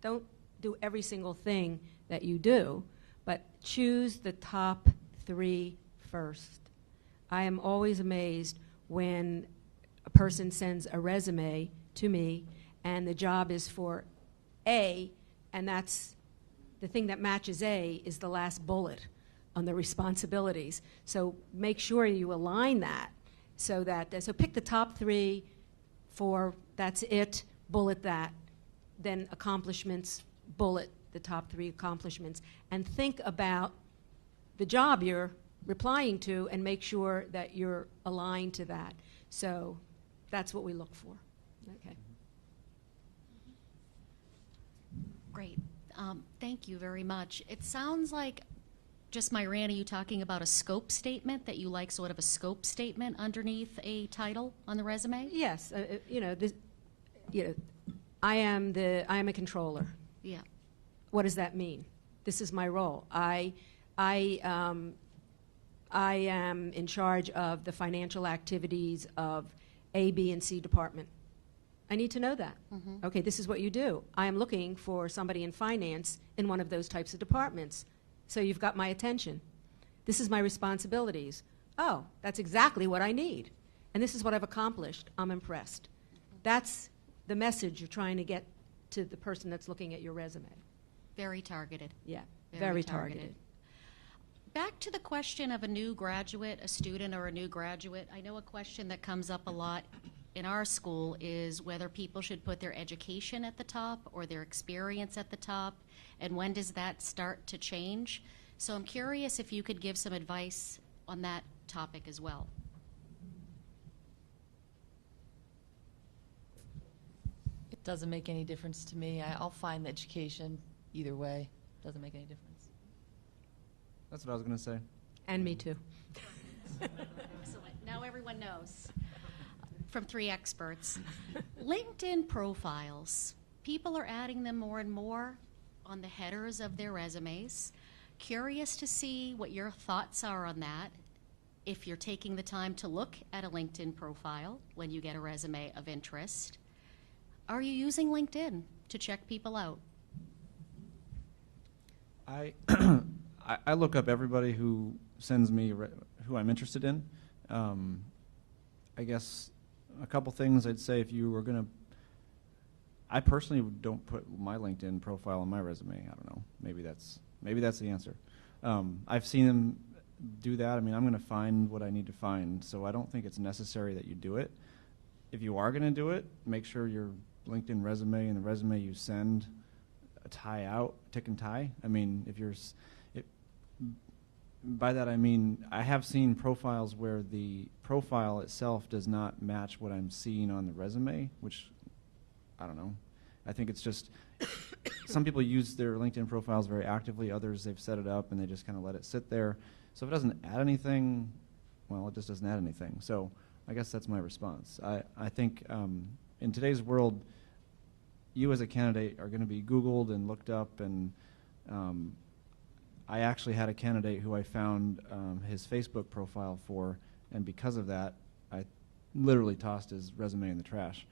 Don't do every single thing that you do, but choose the top 3 first. I am always amazed when a person sends a resume to me and the job is for A, and that's the thing that matches A is the last bullet on the responsibilities. So make sure you align that so pick the top 3 for that's it, bullet that, then accomplishments, bullet the top 3 accomplishments, and think about the job you're replying to and make sure that you're aligned to that. So that's what we look for. Okay. Great. Thank you very much. It sounds like, just Myran, are you talking about a scope statement, that you like sort of a scope statement underneath a title on the resume? Yes, I am a controller. Yeah. What does that mean? This is my role. I am in charge of the financial activities of A, B, and C department. I need to know that. Mm-hmm. Okay, this is what you do. I am looking for somebody in finance in one of those types of departments. So you've got my attention. This is my responsibilities. Oh, that's exactly what I need. And this is what I've accomplished. I'm impressed. That's the message you're trying to get to the person that's looking at your resume. Very targeted. Yeah, very targeted. Back to the question of a new graduate, a student or a new graduate. I know a question that comes up a lot in our school is whether people should put their education at the top or their experience at the top, and when does that start to change? So I'm curious if you could give some advice on that topic as well. It doesn't make any difference to me. I'll find education either way. Doesn't make any difference. That's what I was going to say. And me too. Excellent. Now everyone knows from 3 experts. LinkedIn profiles. People are adding them more and more on the headers of their resumes. Curious to see what your thoughts are on that. If you're taking the time to look at a LinkedIn profile when you get a resume of interest. Are you using LinkedIn to check people out? I look up everybody who sends me who I'm interested in. I guess a couple things I'd say if you were going to. I personally don't put my LinkedIn profile on my resume. I don't know. Maybe that's the answer. I've seen them do that. I mean, I'm going to find what I need to find, so I don't think it's necessary that you do it. If you are going to do it, make sure your LinkedIn resume and the resume you send tie out, tick and tie. I mean, if you're by that I mean I have seen profiles where the profile itself does not match what I'm seeing on the resume, which I don't know. I think it's just some people use their LinkedIn profiles very actively. Others, they've set it up and they just kind of let it sit there. So if it doesn't add anything, well, it just doesn't add anything. So I guess that's my response. I think in today's world, you as a candidate are going to be Googled and looked up, and I actually had a candidate who I found his Facebook profile for, and because of that, I literally tossed his resume in the trash.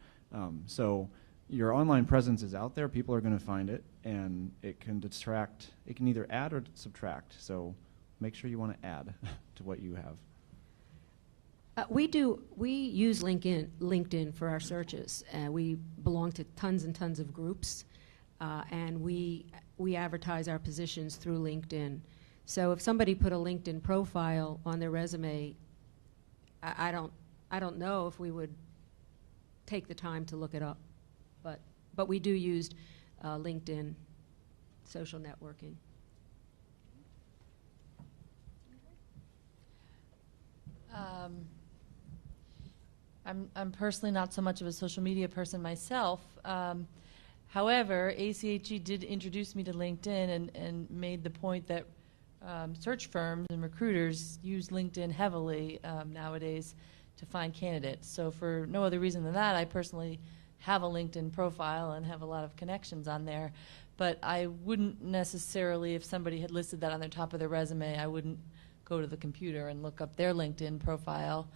So your online presence is out there. People are going to find it, and it can distract. It can either add or subtract. So make sure you want to add to what you have. We use LinkedIn for our searches. We belong to tons and tons of groups, and we advertise our positions through LinkedIn. So if somebody put a LinkedIn profile on their resume, I don't know if we would take the time to look it up, but we do use LinkedIn social networking. I'm personally not so much of a social media person myself. However, ACHE did introduce me to LinkedIn and made the point that search firms and recruiters use LinkedIn heavily nowadays to find candidates. So for no other reason than that, I personally have a LinkedIn profile and have a lot of connections on there. But I wouldn't necessarily, if somebody had listed that on their top of their resume, I wouldn't go to the computer and look up their LinkedIn profile.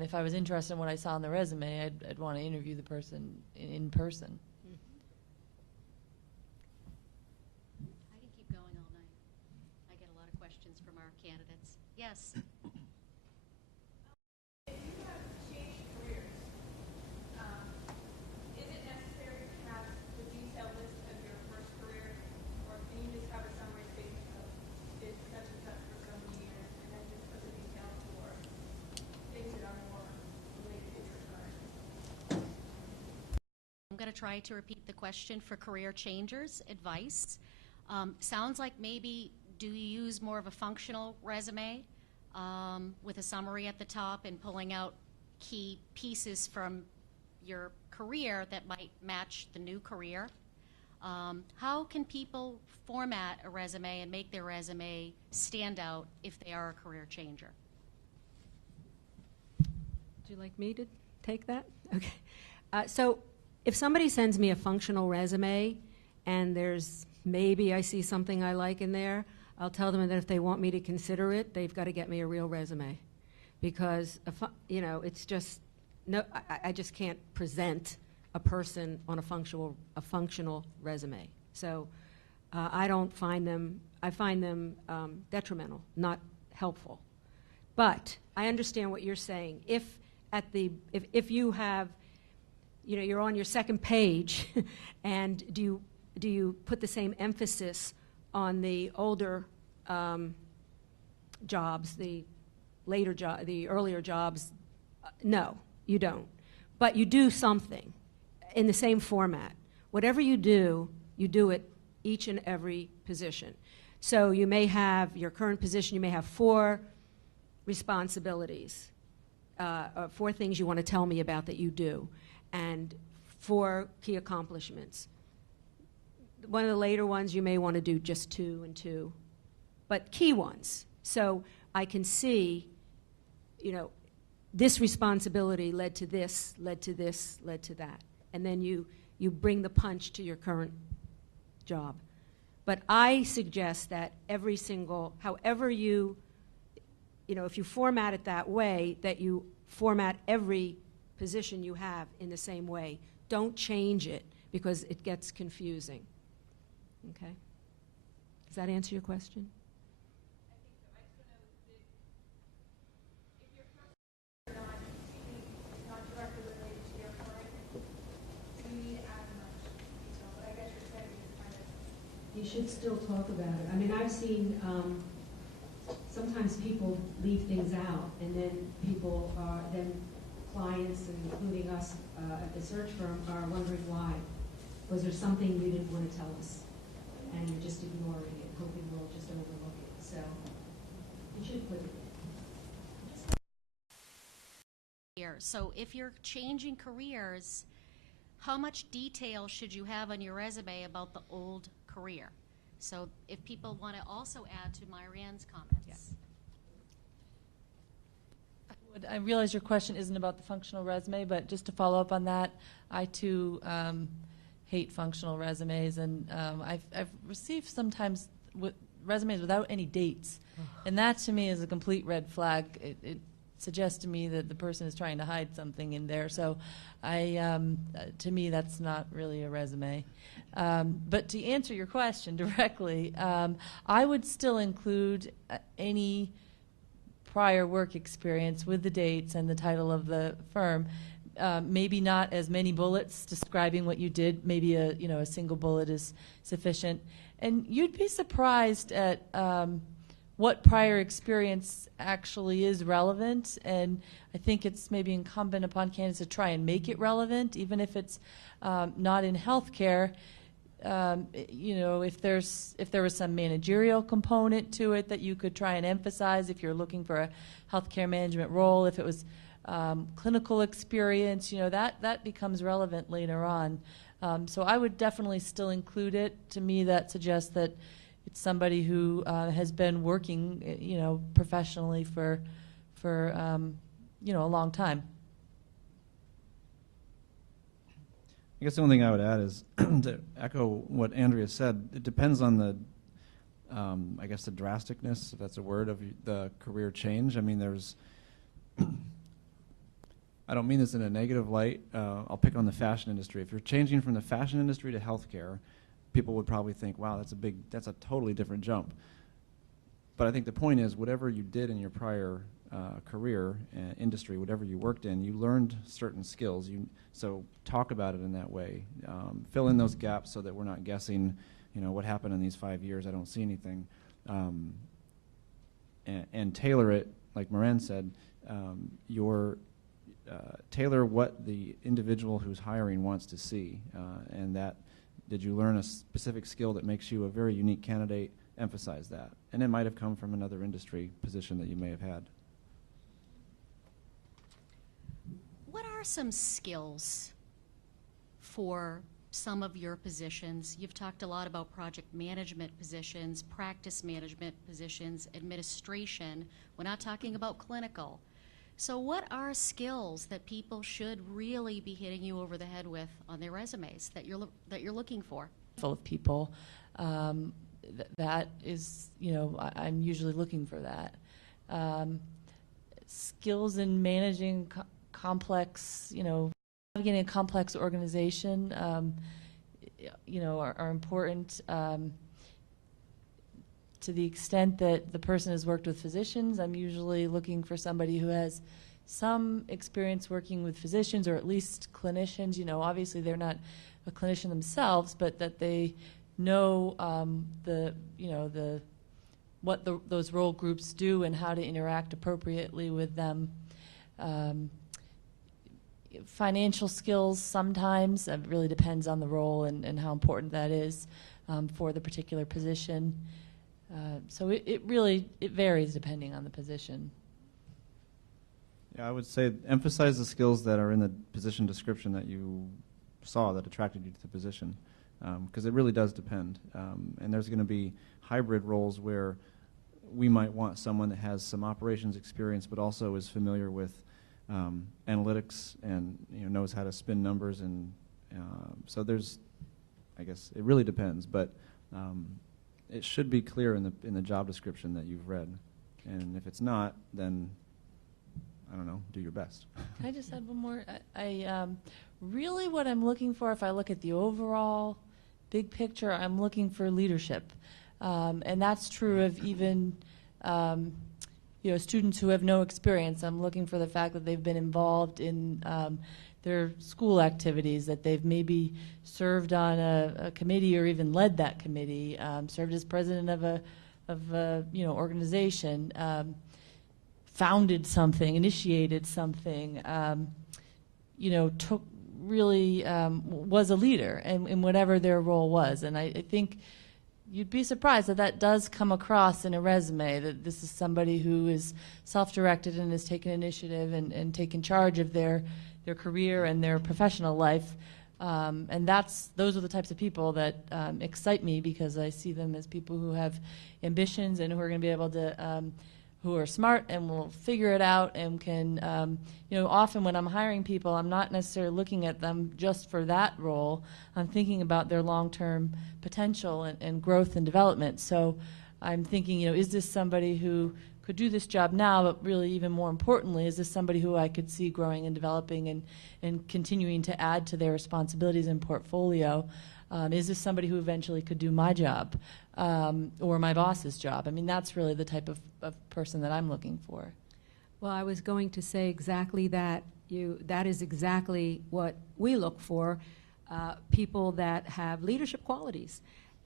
If I was interested in what I saw on the resume, I'd want to interview the person in person. I can keep going all night. I get a lot of questions from our candidates. Yes. If you have changed careers, is it necessary to have the detailed list of your first career, or can you just have a summary statement of did such and such for so many years, and then just put the details for things that are more related to your career? try to repeat the question for career changers, advice. Sounds like maybe do you use more of a functional resume with a summary at the top and pulling out key pieces from your career that might match the new career? How can people format a resume and make their resume stand out if they are a career changer? Would you like me to take that? Okay. So if somebody sends me a functional resume and there's maybe I see something I like in there, I'll tell them that if they want me to consider it, they've got to get me a real resume. Because, it's just, I just can't present a person on a functional resume. So I find them detrimental, not helpful. But I understand what you're saying. If you have, you're on your second page, and do you put the same emphasis on the older jobs, the earlier jobs? No, you don't. But you do something in the same format. Whatever you do it each and every position. So you may have your current position, you may have 4 responsibilities, 4 things you want to tell me about that you do, and 4 key accomplishments. One of the later ones you may want to do just 2 and 2, but key ones. So I can see, this responsibility led to this, led to this, led to that. And then you bring the punch to your current job. But I suggest that however if you format it that way, that you format every position you have in the same way. Don't change it because it gets confusing. Okay? Does that answer your question? You should still talk about it. I mean, I've seen sometimes people leave things out, and then clients, and including us at the search firm, are wondering why. Was there something you didn't want to tell us? And you're just ignoring it, hoping we'll just overlook it. So you should put it in. So if you're changing careers, how much detail should you have on your resume about the old career? So if people want to also add to Myrian's comments. Yeah. I realize your question isn't about the functional resume, but just to follow up on that, I too hate functional resumes, and I've received sometimes resumes without any dates, and that to me is a complete red flag. It suggests to me that the person is trying to hide something in there. So to me, that's not really a resume. But to answer your question directly, I would still include any prior work experience with the dates and the title of the firm. Maybe not as many bullets describing what you did. Maybe a single bullet is sufficient. And you'd be surprised at what prior experience actually is relevant, and I think it's maybe incumbent upon candidates to try and make it relevant, even if it's not in healthcare. If there was some managerial component to it that you could try and emphasize if you're looking for a healthcare management role, if it was clinical experience, that becomes relevant later on. So I would definitely still include it. To me, that suggests that it's somebody who has been working, professionally for a long time. I guess the only thing I would add is to echo what Andrea said. It depends on the, I guess, the drasticness, if that's a word, of the career change. I mean, I don't mean this in a negative light. I'll pick on the fashion industry. If you're changing from the fashion industry to healthcare, people would probably think, wow, that's a totally different jump. But I think the point is, whatever you did in your prior career industry, whatever you worked in, you learned certain skills. So talk about it in that way. Fill in those gaps so that we're not guessing, what happened in these 5 years. I don't see anything. And tailor it, like Moran said, tailor what the individual who's hiring wants to see, and that did you learn a specific skill that makes you a very unique candidate, emphasize that. And it might have come from another industry position that you may have had. What are some skills for some of your positions? You've talked a lot about project management positions, practice management positions, administration. We're not talking about clinical. So what are skills that people should really be hitting you over the head with on their resumes that you're looking for? Full of people. That is, I'm usually looking for that. Skills in managing complex, navigating a complex organization, are important to the extent that the person has worked with physicians. I'm usually looking for somebody who has some experience working with physicians, or at least clinicians. Obviously they're not a clinician themselves, but that they know those role groups do and how to interact appropriately with them. Financial skills sometimes, it really depends on the role and how important that is for the particular position. So it varies depending on the position. Yeah, I would say emphasize the skills that are in the position description that you saw that attracted you to the position, because it really does depend. And there's going to be hybrid roles where we might want someone that has some operations experience but also is familiar with analytics and knows how to spin numbers, and so there's, I guess it really depends, but it should be clear in the job description that you've read, and if it's not, then I don't know, do your best. Can I just add one more? I really what I'm looking for, if I look at the overall big picture, I'm looking for leadership, and that's true of even students who have no experience. I'm looking for the fact that they've been involved in their school activities, that they've maybe served on a committee or even led that committee, served as president of a organization, founded something, initiated something, took really was a leader in whatever their role was. And I think you'd be surprised that does come across in a resume, that this is somebody who is self-directed and has taken initiative and taken charge of their career and their professional life. And those are the types of people that excite me, because I see them as people who have ambitions and who are going to be able to, who are smart and will figure it out and can, often when I'm hiring people, I'm not necessarily looking at them just for that role. I'm thinking about their long-term potential and growth and development. So I'm thinking, is this somebody who could do this job now, but really even more importantly, is this somebody who I could see growing and developing and continuing to add to their responsibilities and portfolio? Is this somebody who eventually could do my job or my boss's job? I mean, that's really the type of person that I'm looking for. Well, I was going to say exactly that. That is exactly what we look for, people that have leadership qualities.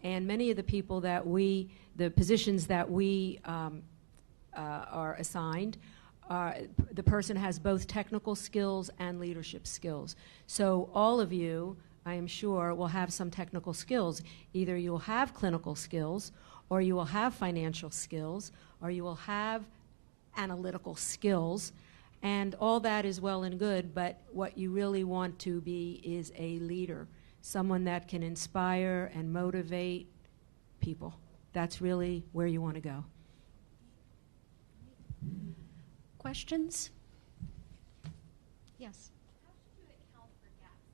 And many of the people the positions that we are assigned, the person has both technical skills and leadership skills. So all of you, I am sure, will have some technical skills. Either you'll have clinical skills, or you will have financial skills, or you will have analytical skills, and all that is well and good, but what you really want to be is a leader, someone that can inspire and motivate people. That's really where you want to go. Questions? Yes. How should you account for gaps?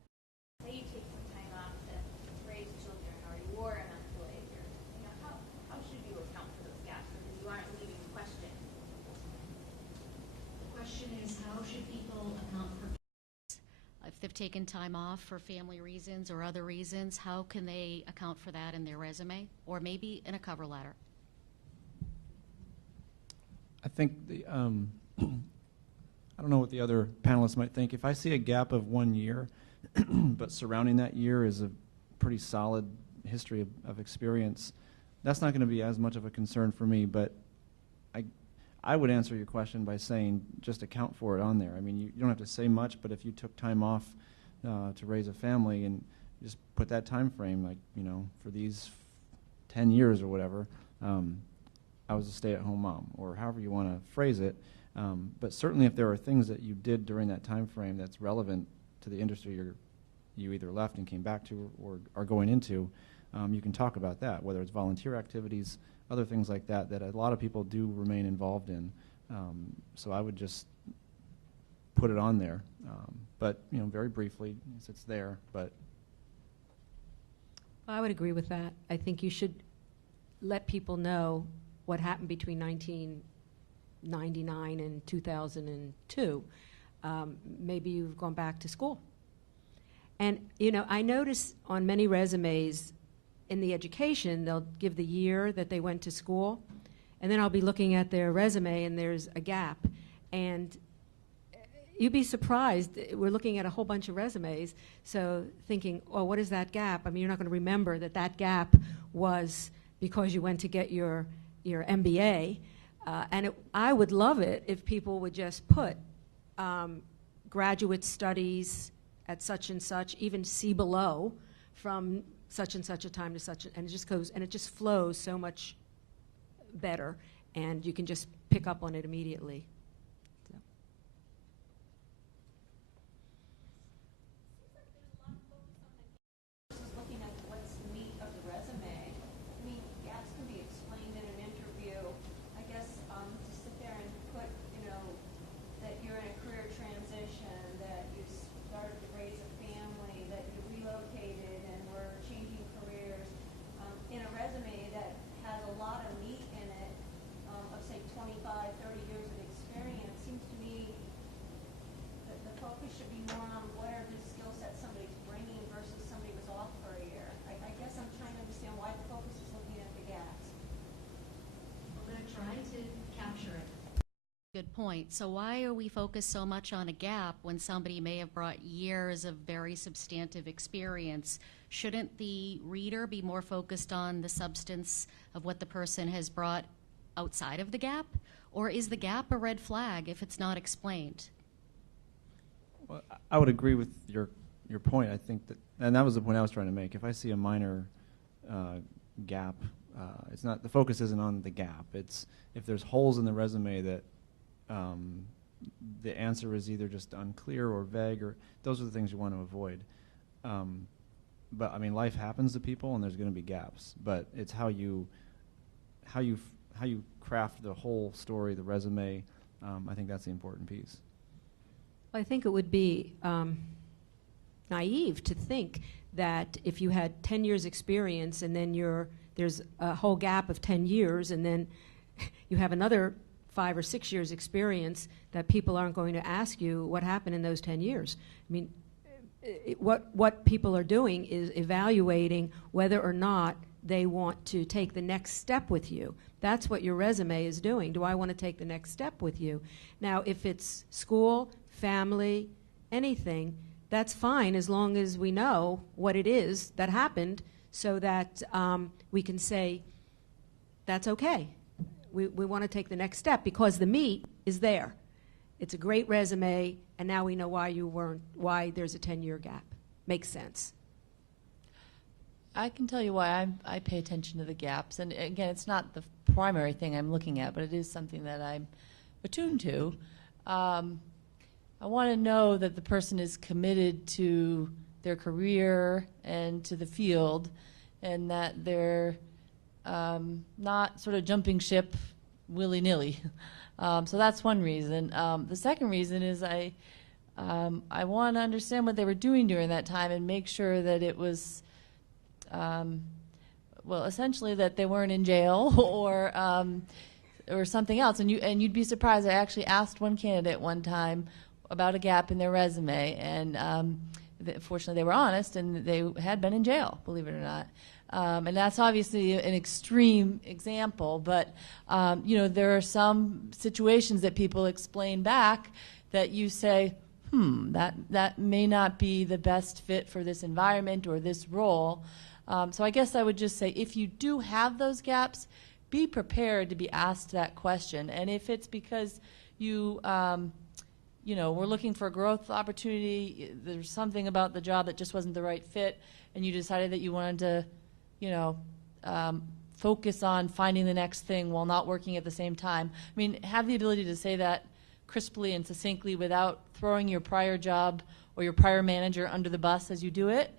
Say you take some time off to raise children, or you are an employee, or how should you account for those gaps so that you aren't leaving the question? The question is, how should people account for gaps? If they've taken time off for family reasons or other reasons, how can they account for that in their resume or maybe in a cover letter? I think I don't know what the other panelists might think. If I see a gap of 1 year, but surrounding that year is a pretty solid history of experience, that's not going to be as much of a concern for me. But I would answer your question by saying just account for it on there. I mean, you don't have to say much, but if you took time off to raise a family and just put that time frame, like, for these 10 years or whatever, I was a stay-at-home mom, or however you want to phrase it. But certainly if there are things that you did during that time frame that's relevant to the industry you either left and came back to or are going into, you can talk about that, whether it's volunteer activities, other things like that a lot of people do remain involved in. So I would just put it on there. But, very briefly, it's there. But I would agree with that. I think you should let people know what happened between 1999 and 2002. Maybe you've gone back to school. And, I notice on many resumes in the education, they'll give the year that they went to school, and then I'll be looking at their resume and there's a gap. And you'd be surprised. We're looking at a whole bunch of resumes, so thinking, oh, what is that gap? I mean, you're not going to remember that gap was because you went to get your MBA. And I would love it if people would just put graduate studies at such and such, even see below, from such and such a time to such, and it just goes, and it just flows so much better, and you can just pick up on it immediately. So. Looking at what's the meat of the resume, I mean, gaps can be explained in an interview. I guess to sit there and put, that you're in a career transition, that you started to raise a family, that you relocated and were changing careers, in a resume that has a lot of meat in it, of say 25, 30 years of experience, seems to me that the focus should be more on what are the skill sets somebody's bringing versus somebody was off for a year. I guess I'm trying to understand why the focus is looking at the gaps. Well, they're trying to capture it. Good point. So why are we focused so much on a gap when somebody may have brought years of very substantive experience? Shouldn't the reader be more focused on the substance of what the person has brought outside of the gap? Or is the gap a red flag if it's not explained? well, I would agree with your point. I think that, and that was the point I was trying to make. If I see a minor gap, it's not, the focus isn't on the gap. It's if there's holes in the resume that the answer is either just unclear or vague, or those are the things you want to avoid. But I mean, life happens to people, and there's going to be gaps. But it's how you craft the whole story, the resume. I think that's the important piece. I think it would be naive to think that if you had 10 years experience and then there's a whole gap of 10 years and then you have another 5 or 6 years experience, that people aren't going to ask you what happened in those 10 years. I mean, what people are doing is evaluating whether or not they want to take the next step with you. That's what your resume is doing. Do I want to take the next step with you? Now, if it's school, family, anything, that's fine as long as we know what it is that happened so that we can say, that's okay. We want to take the next step because the meat is there. It's a great resume, and now we know why there's a 10-year gap. Makes sense. I can tell you why I pay attention to the gaps. And again, it's not the primary thing I'm looking at, but it is something that I'm attuned to. I want to know that the person is committed to their career and to the field, and that they're not sort of jumping ship willy-nilly. So that's one reason. The second reason is I want to understand what they were doing during that time and make sure that it was, well, essentially that they weren't in jail or something else. And you'd be surprised. I actually asked one candidate one time about a gap in their resume, and fortunately they were honest, and they had been in jail, believe it or not. And that's obviously an extreme example, but there are some situations that people explain back that you say, that may not be the best fit for this environment or this role. So I guess I would just say, if you do have those gaps, be prepared to be asked that question. And if it's because you, we're looking for a growth opportunity, there's something about the job that just wasn't the right fit, and you decided that you wanted to, focus on finding the next thing while not working at the same time. I mean, have the ability to say that crisply and succinctly without throwing your prior job or your prior manager under the bus as you do it,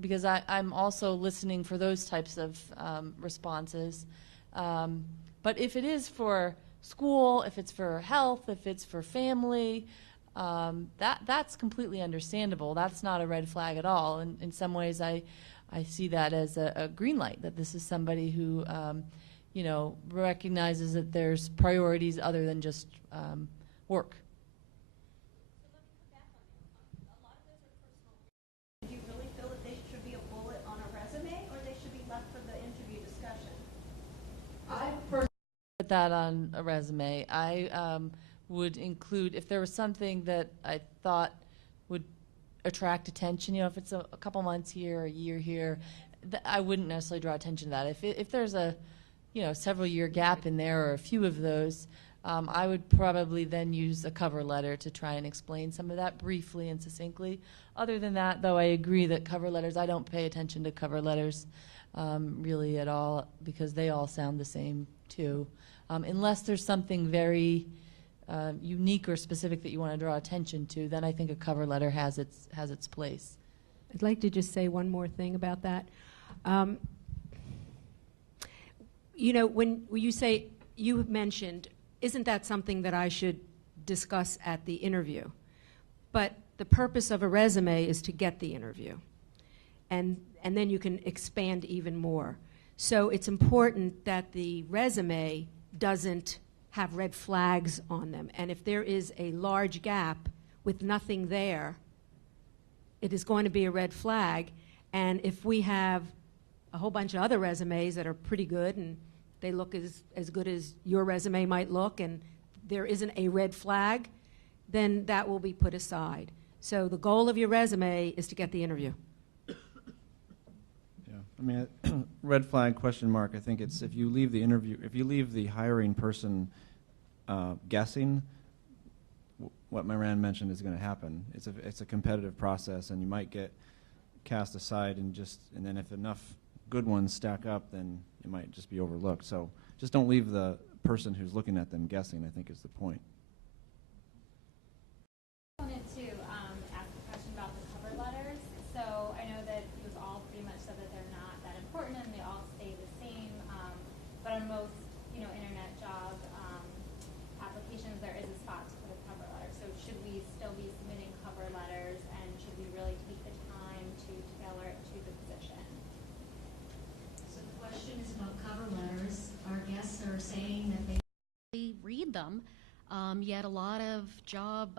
because I'm also listening for those types of responses. But if it is for school, if it's for health, if it's for family, that's completely understandable. That's not a red flag at all. And in some ways, I see that as a green light, that this is somebody who, recognizes that there's priorities other than just work. So let me come back on you. A lot of those are personal. Do you really feel that they should be a bullet on a resume, or they should be left for the interview discussion? I personally put that on a resume. I would include, if there was something that I thought would attract attention, if it's a couple months here, a year here, I wouldn't necessarily draw attention to that. If there's a several year gap in there or a few of those, I would probably then use a cover letter to try and explain some of that briefly and succinctly. Other than that, though, I agree that cover letters, I don't pay attention to cover letters really at all, because they all sound the same too. Unless there's something very unique or specific that you want to draw attention to, then I think a cover letter has its place. I'd like to just say one more thing about that. When you say, you mentioned, isn't that something that I should discuss at the interview? But the purpose of a resume is to get the interview. And then you can expand even more. So it's important that the resume doesn't have red flags on them. And if there is a large gap with nothing there, it is going to be a red flag. And if we have a whole bunch of other resumes that are pretty good and they look as good as your resume might look, and there isn't a red flag, then that will be put aside. So the goal of your resume is to get the interview. Yeah, I mean, red flag, question mark, I think it's if you leave the hiring person guessing, what Myran mentioned is going to happen. It's a competitive process, and you might get cast aside, and then if enough good ones stack up, then it might just be overlooked. So just don't leave the person who's looking at them guessing, I think is the point. I wanted to ask a question about the cover letters. So I know that you've all pretty much said that they're not that important and they all stay the same. But on most, internet job applications, there is a spot to put a cover letter. So should we still be submitting cover letters, and should we really take the time to tailor it to the position? So the question is about cover letters. Our guests are saying that they read them, yet a lot of job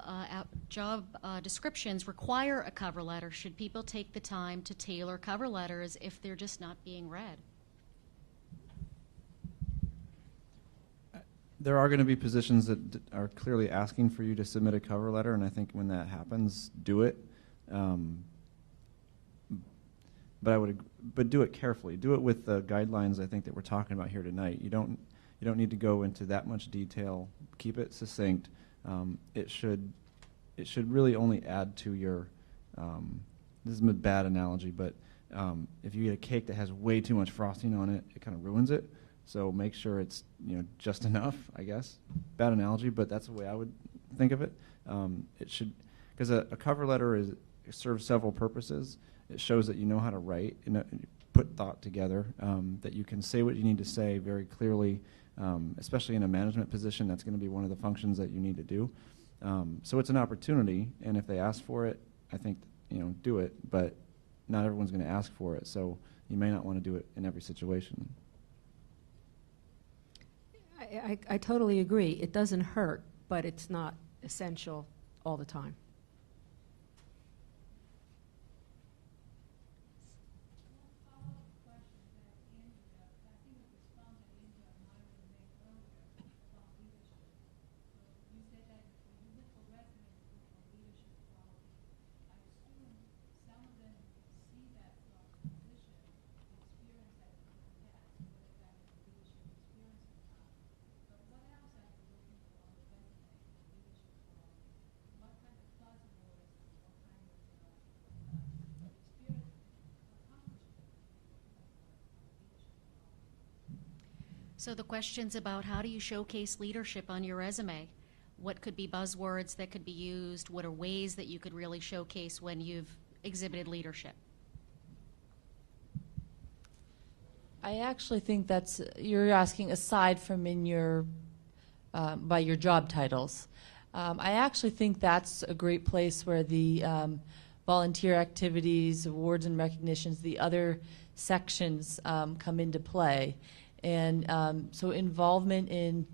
descriptions require a cover letter. Should people take the time to tailor cover letters if they're just not being read? There are going to be positions that are clearly asking for you to submit a cover letter, and I think when that happens, do it. But do it carefully. Do it with the guidelines I think that we're talking about here tonight. You don't need to go into that much detail. Keep it succinct. It should really only add to your. This is a bad analogy, but if you get a cake that has way too much frosting on it, it kind of ruins it. So make sure it's just enough, I guess. Bad analogy, but that's the way I would think of it. It should, because a cover letter serves several purposes. It shows that you know how to write, put thought together, that you can say what you need to say very clearly, especially in a management position. That's going to be one of the functions that you need to do. So it's an opportunity, and if they ask for it, I think do it. But not everyone's going to ask for it, so you may not want to do it in every situation. I totally agree. It doesn't hurt, but it's not essential all the time. So the question's about how do you showcase leadership on your resume? What could be buzzwords that could be used? What are ways that you could really showcase when you've exhibited leadership? I actually think that's, you're asking aside from in your, by your job titles. I actually think that's a great place where the volunteer activities, awards and recognitions, the other sections come into play. And so involvement in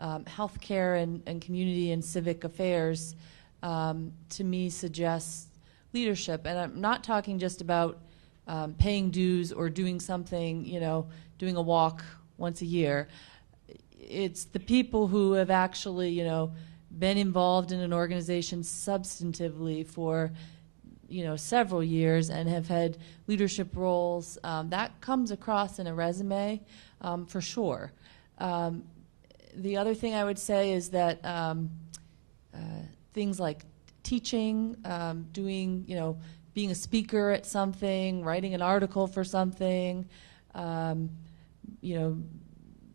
healthcare and community and civic affairs, to me, suggests leadership. And I'm not talking just about paying dues or doing something, doing a walk once a year. It's the people who have actually, been involved in an organization substantively for, several years and have had leadership roles. That comes across in a resume, for sure. The other thing I would say is that things like teaching, doing, being a speaker at something, writing an article for something,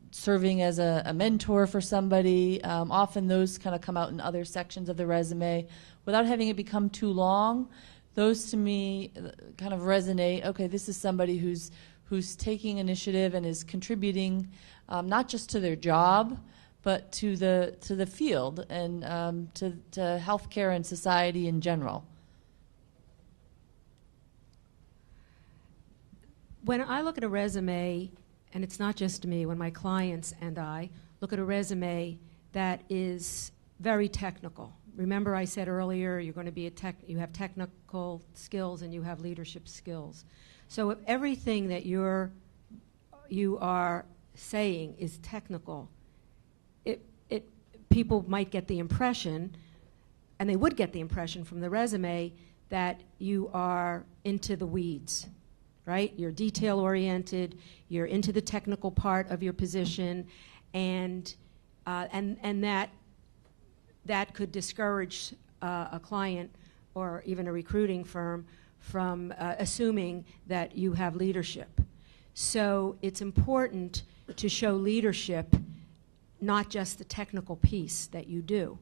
serving as a mentor for somebody. Often those kind of come out in other sections of the resume. Without having it become too long, those to me kind of resonate. Okay, this is somebody who's taking initiative and is contributing not just to their job, but to the field and to healthcare and society in general. When I look at a resume, and it's not just me, when my clients and I look at a resume that is very technical. Remember I said earlier you're going to be you have technical skills and you have leadership skills. So if everything that you are saying is technical, people might get the impression, and they would get the impression from the resume, that you are into the weeds. Right? You're detail-oriented, you're into the technical part of your position, and that could discourage a client or even a recruiting firm from assuming that you have leadership. So it's important to show leadership, not just the technical piece that you do.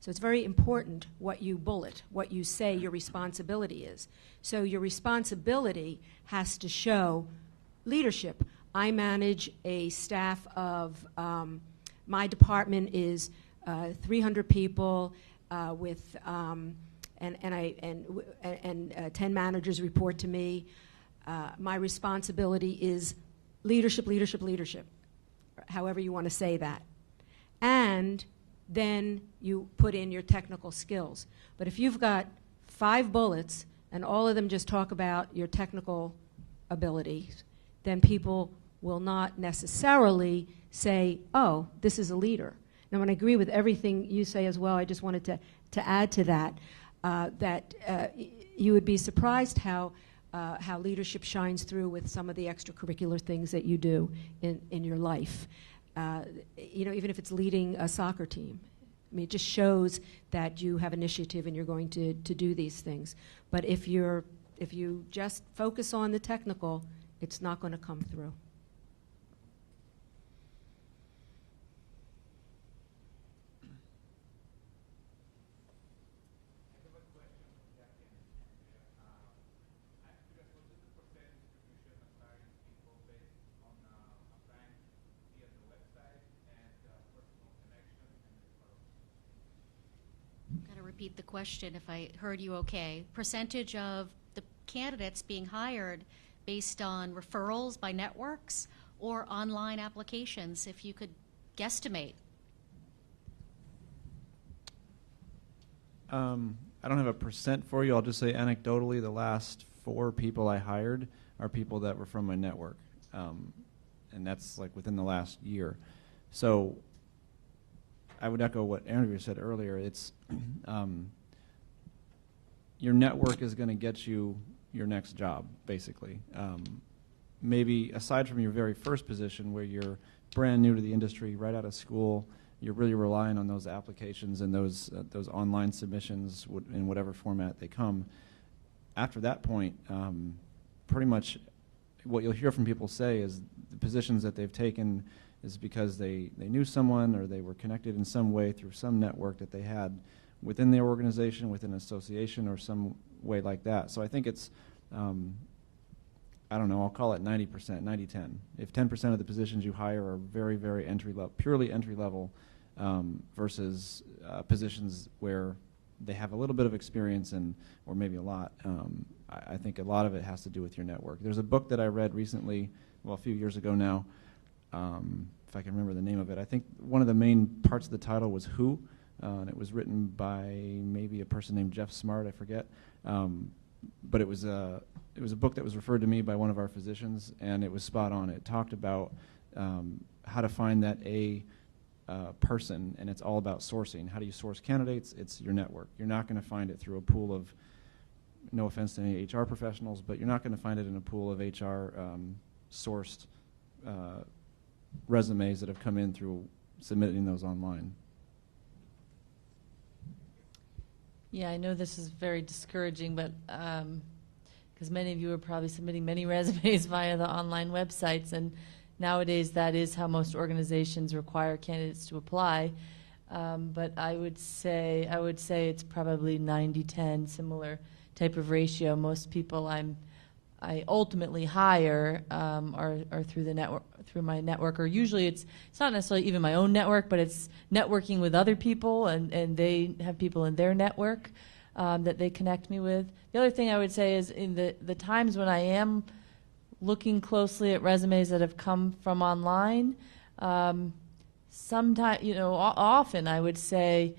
So it's very important what you bullet, what you say your responsibility is. So your responsibility has to show leadership. I manage a staff of, my department is 300 people with, and 10 managers report to me. My responsibility is leadership, leadership, leadership, however you want to say that. And then you put in your technical skills. But if you've got 5 bullets and all of them just talk about your technical abilities, then people will not necessarily say, oh, this is a leader. Now, and I agree with everything you say as well. I just wanted to add to that, you would be surprised how leadership shines through with some of the extracurricular things that you do in your life. Even if it's leading a soccer team. I mean, it just shows that you have initiative and you're going to do these things. But if you just focus on the technical, it's not going to come through. Repeat the question if I heard you okay. Percentage of the candidates being hired based on referrals by networks or online applications, if you could guesstimate. I don't have a percent for you. I'll just say anecdotally, the last 4 people I hired are people that were from my network. And that's like within the last year. So I would echo what Andrew said earlier. It's your network is going to get you your next job, basically. Maybe aside from your very first position where you're brand new to the industry, right out of school, you're really relying on those applications and those online submissions in whatever format they come. After that point, pretty much what you'll hear from people say is the positions that they've taken is because they knew someone or they were connected in some way through some network that they had within their organization, within an association, or some way like that. So I think it's, I don't know, I'll call it 90%, 90-10. If 10% of the positions you hire are very, very purely entry level, versus positions where they have a little bit of experience and, or maybe a lot, I think a lot of it has to do with your network. There's a book that I read recently, well, a few years ago now, if I can remember the name of it. I think one of the main parts of the title was Who, and it was written by maybe a person named Jeff Smart, I forget. But it was a book that was referred to me by one of our physicians, and it was spot on. It talked about how to find that person, and it's all about sourcing. How do you source candidates? It's your network. You're not going to find it through a pool of, no offense to any HR professionals, but you're not going to find it in a pool of HR sourced resumes that have come in through submitting those online. Yeah, I know this is very discouraging, but because many of you are probably submitting many resumes via the online websites, and nowadays that is how most organizations require candidates to apply. But I would say it's probably 90-10, similar type of ratio. Most people I ultimately hire are through the network, through my network, or usually it's not necessarily even my own network, but it's networking with other people, and they have people in their network that they connect me with. The other thing I would say is in the times when I am looking closely at resumes that have come from online, sometimes, often I would say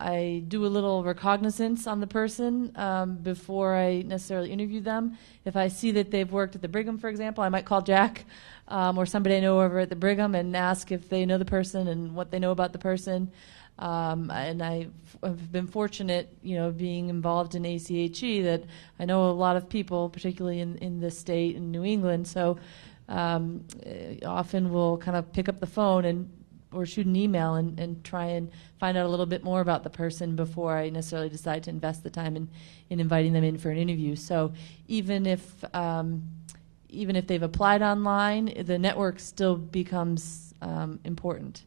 I do a little recognizance on the person before I necessarily interview them. If I see that they've worked at the Brigham, for example, I might call Jack or somebody I know over at the Brigham and ask if they know the person and what they know about the person. And I've been fortunate, being involved in ACHE, that I know a lot of people, particularly in the state in New England. So often we'll kind of pick up the phone or shoot an email and try and find out a little bit more about the person before I necessarily decide to invest the time in inviting them in for an interview. So even if they've applied online, the network still becomes important.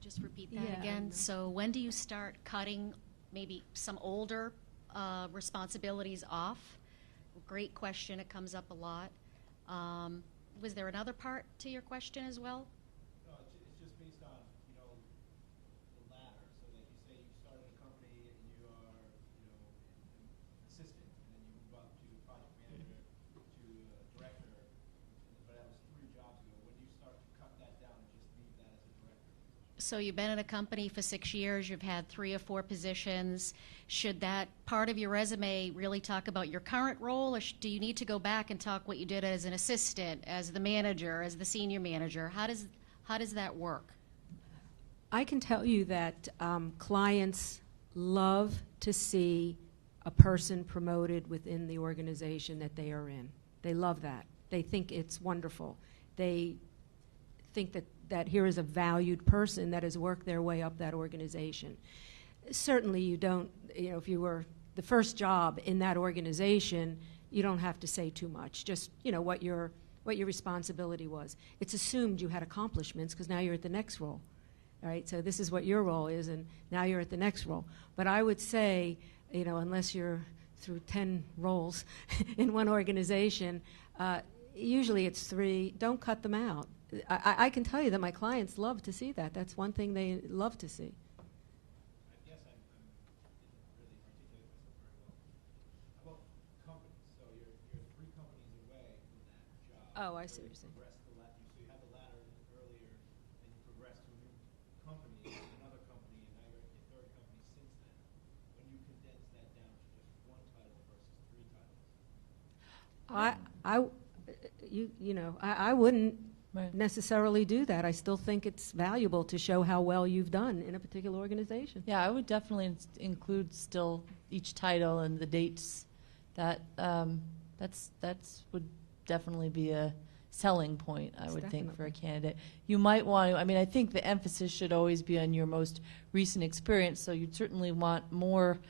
Just repeat that Yeah, again. So when do you start cutting maybe some older responsibilities off? Great question. It comes up a lot. Was there another part to your question as well? No, it's just based on, the ladder. So like you say, you started a company and you are, an assistant, and then you move up to project manager to director, but that was 3 jobs ago. When do you start to cut that down and just leave that as a director? So you've been in a company for 6 years, you've had 3 or 4 positions. Should that part of your resume really talk about your current role, or do you need to go back and talk what you did as an assistant, as the manager, as the senior manager? How does that work? I can tell you that clients love to see a person promoted within the organization that they are in. They love that. They think it's wonderful. They think that here is a valued person that has worked their way up that organization. Certainly you don't, if you were the first job in that organization, you don't have to say too much. Just, what your responsibility was. It's assumed you had accomplishments because now you're at the next role. All right, so this is what your role is, and now you're at the next role. But I would say, unless you're through 10 roles in one organization, usually it's 3. Don't cut them out. I can tell you that my clients love to see that. That's one thing they love to see. I guess I didn't really articulate myself very well. How about companies? So you're 3 companies away from that job. Oh, I see what you're saying. So you had the ladder earlier, and you progressed to a new company, another company, and now you're at your 3rd company since then. When you condense that down to just 1 title versus 3 titles. I wouldn't Right. necessarily do that. I still think it's valuable to show how well you've done in a particular organization. Yeah, I would definitely include still each title and the dates. That's would definitely be a selling point, I would think, for a candidate. You might want to, I mean, I think the emphasis should always be on your most recent experience, so you'd certainly want more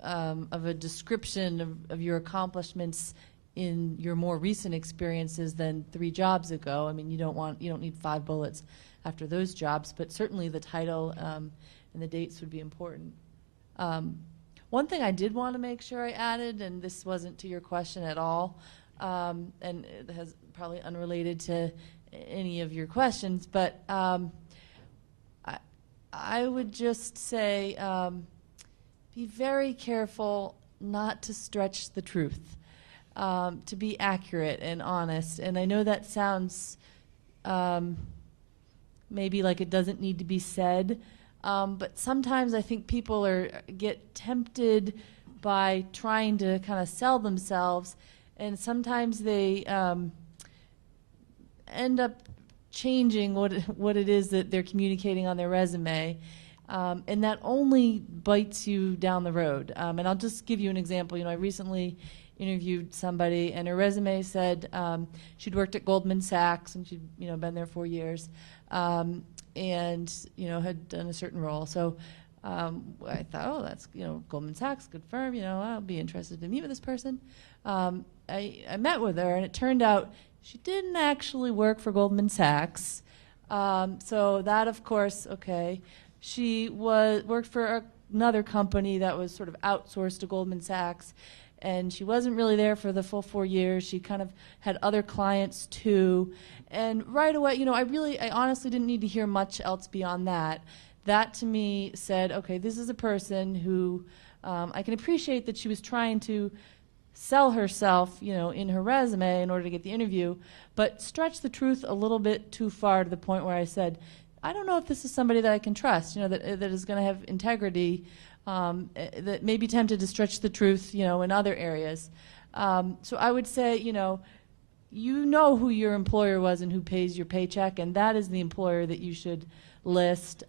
of a description of your accomplishments in your more recent experiences than 3 jobs ago. I mean, you don't need 5 bullets after those jobs, but certainly the title and the dates would be important. One thing I did want to make sure I added, and this wasn't to your question at all, and it has probably unrelated to any of your questions, but I would just say be very careful not to stretch the truth, to be accurate and honest. And I know that sounds maybe like it doesn't need to be said, but sometimes I think people get tempted by trying to kind of sell themselves, and sometimes they end up changing what it is that they're communicating on their resume, and that only bites you down the road. And I'll just give you an example. I recently interviewed somebody, and her resume said she'd worked at Goldman Sachs, and she'd been there 4 years, and had done a certain role. So I thought, oh, that's Goldman Sachs, good firm. I'll be interested to meet with this person. I met with her, and it turned out she didn't actually work for Goldman Sachs. So that, of course, okay. She worked for another company that was sort of outsourced to Goldman Sachs, and she wasn't really there for the full 4 years. She kind of had other clients too. And right away, I honestly didn't need to hear much else beyond that. That to me said, okay, this is a person who I can appreciate that she was trying to sell herself, in her resume in order to get the interview, but stretch the truth a little bit too far to the point where I said, I don't know if this is somebody that I can trust, that is going to have integrity, that may be tempted to stretch the truth, in other areas. So I would say, who your employer was and who pays your paycheck, and that is the employer that you should list.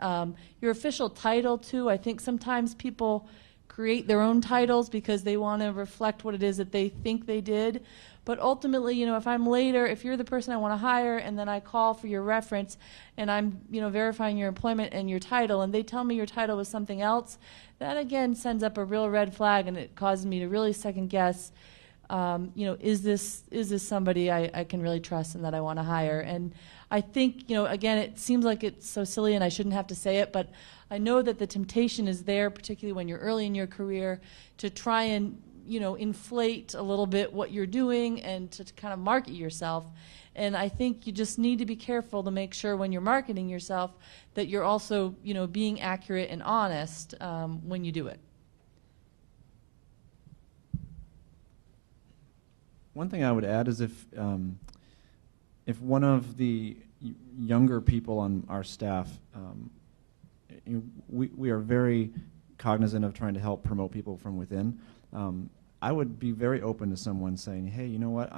Your official title, too, I think sometimes people create their own titles because they want to reflect what it is that they think they did. But ultimately, if you're the person I want to hire, and then I call for your reference, and I'm, verifying your employment and your title, and they tell me your title was something else, that again sends up a real red flag, and it causes me to really second guess, is this somebody I can really trust and that I want to hire? And I think, again, it seems like it's so silly and I shouldn't have to say it, but I know that the temptation is there, particularly when you're early in your career, to try and inflate a little bit what you're doing and to kind of market yourself. And I think you just need to be careful to make sure when you're marketing yourself that you're also, being accurate and honest when you do it. One thing I would add is if one of the younger people on our staff, we are very cognizant of trying to help promote people from within. I would be very open to someone saying, hey, you know what,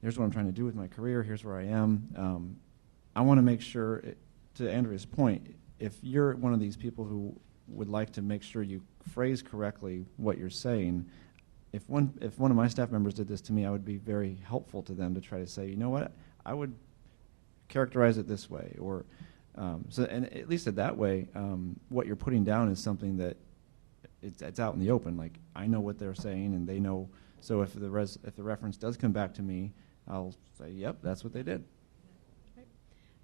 here's what I'm trying to do with my career, here's where I am. I want to make sure, to Andrea's point, if you're one of these people who would like to make sure you phrase correctly what you're saying, if one of my staff members did this to me, I would be very helpful to them to try to say, you know what, I would characterize it this way, or and at least that way, what you're putting down is something that it's out in the open. Like, I know what they're saying, and they know. So if the reference does come back to me, I'll say, yep, that's what they did.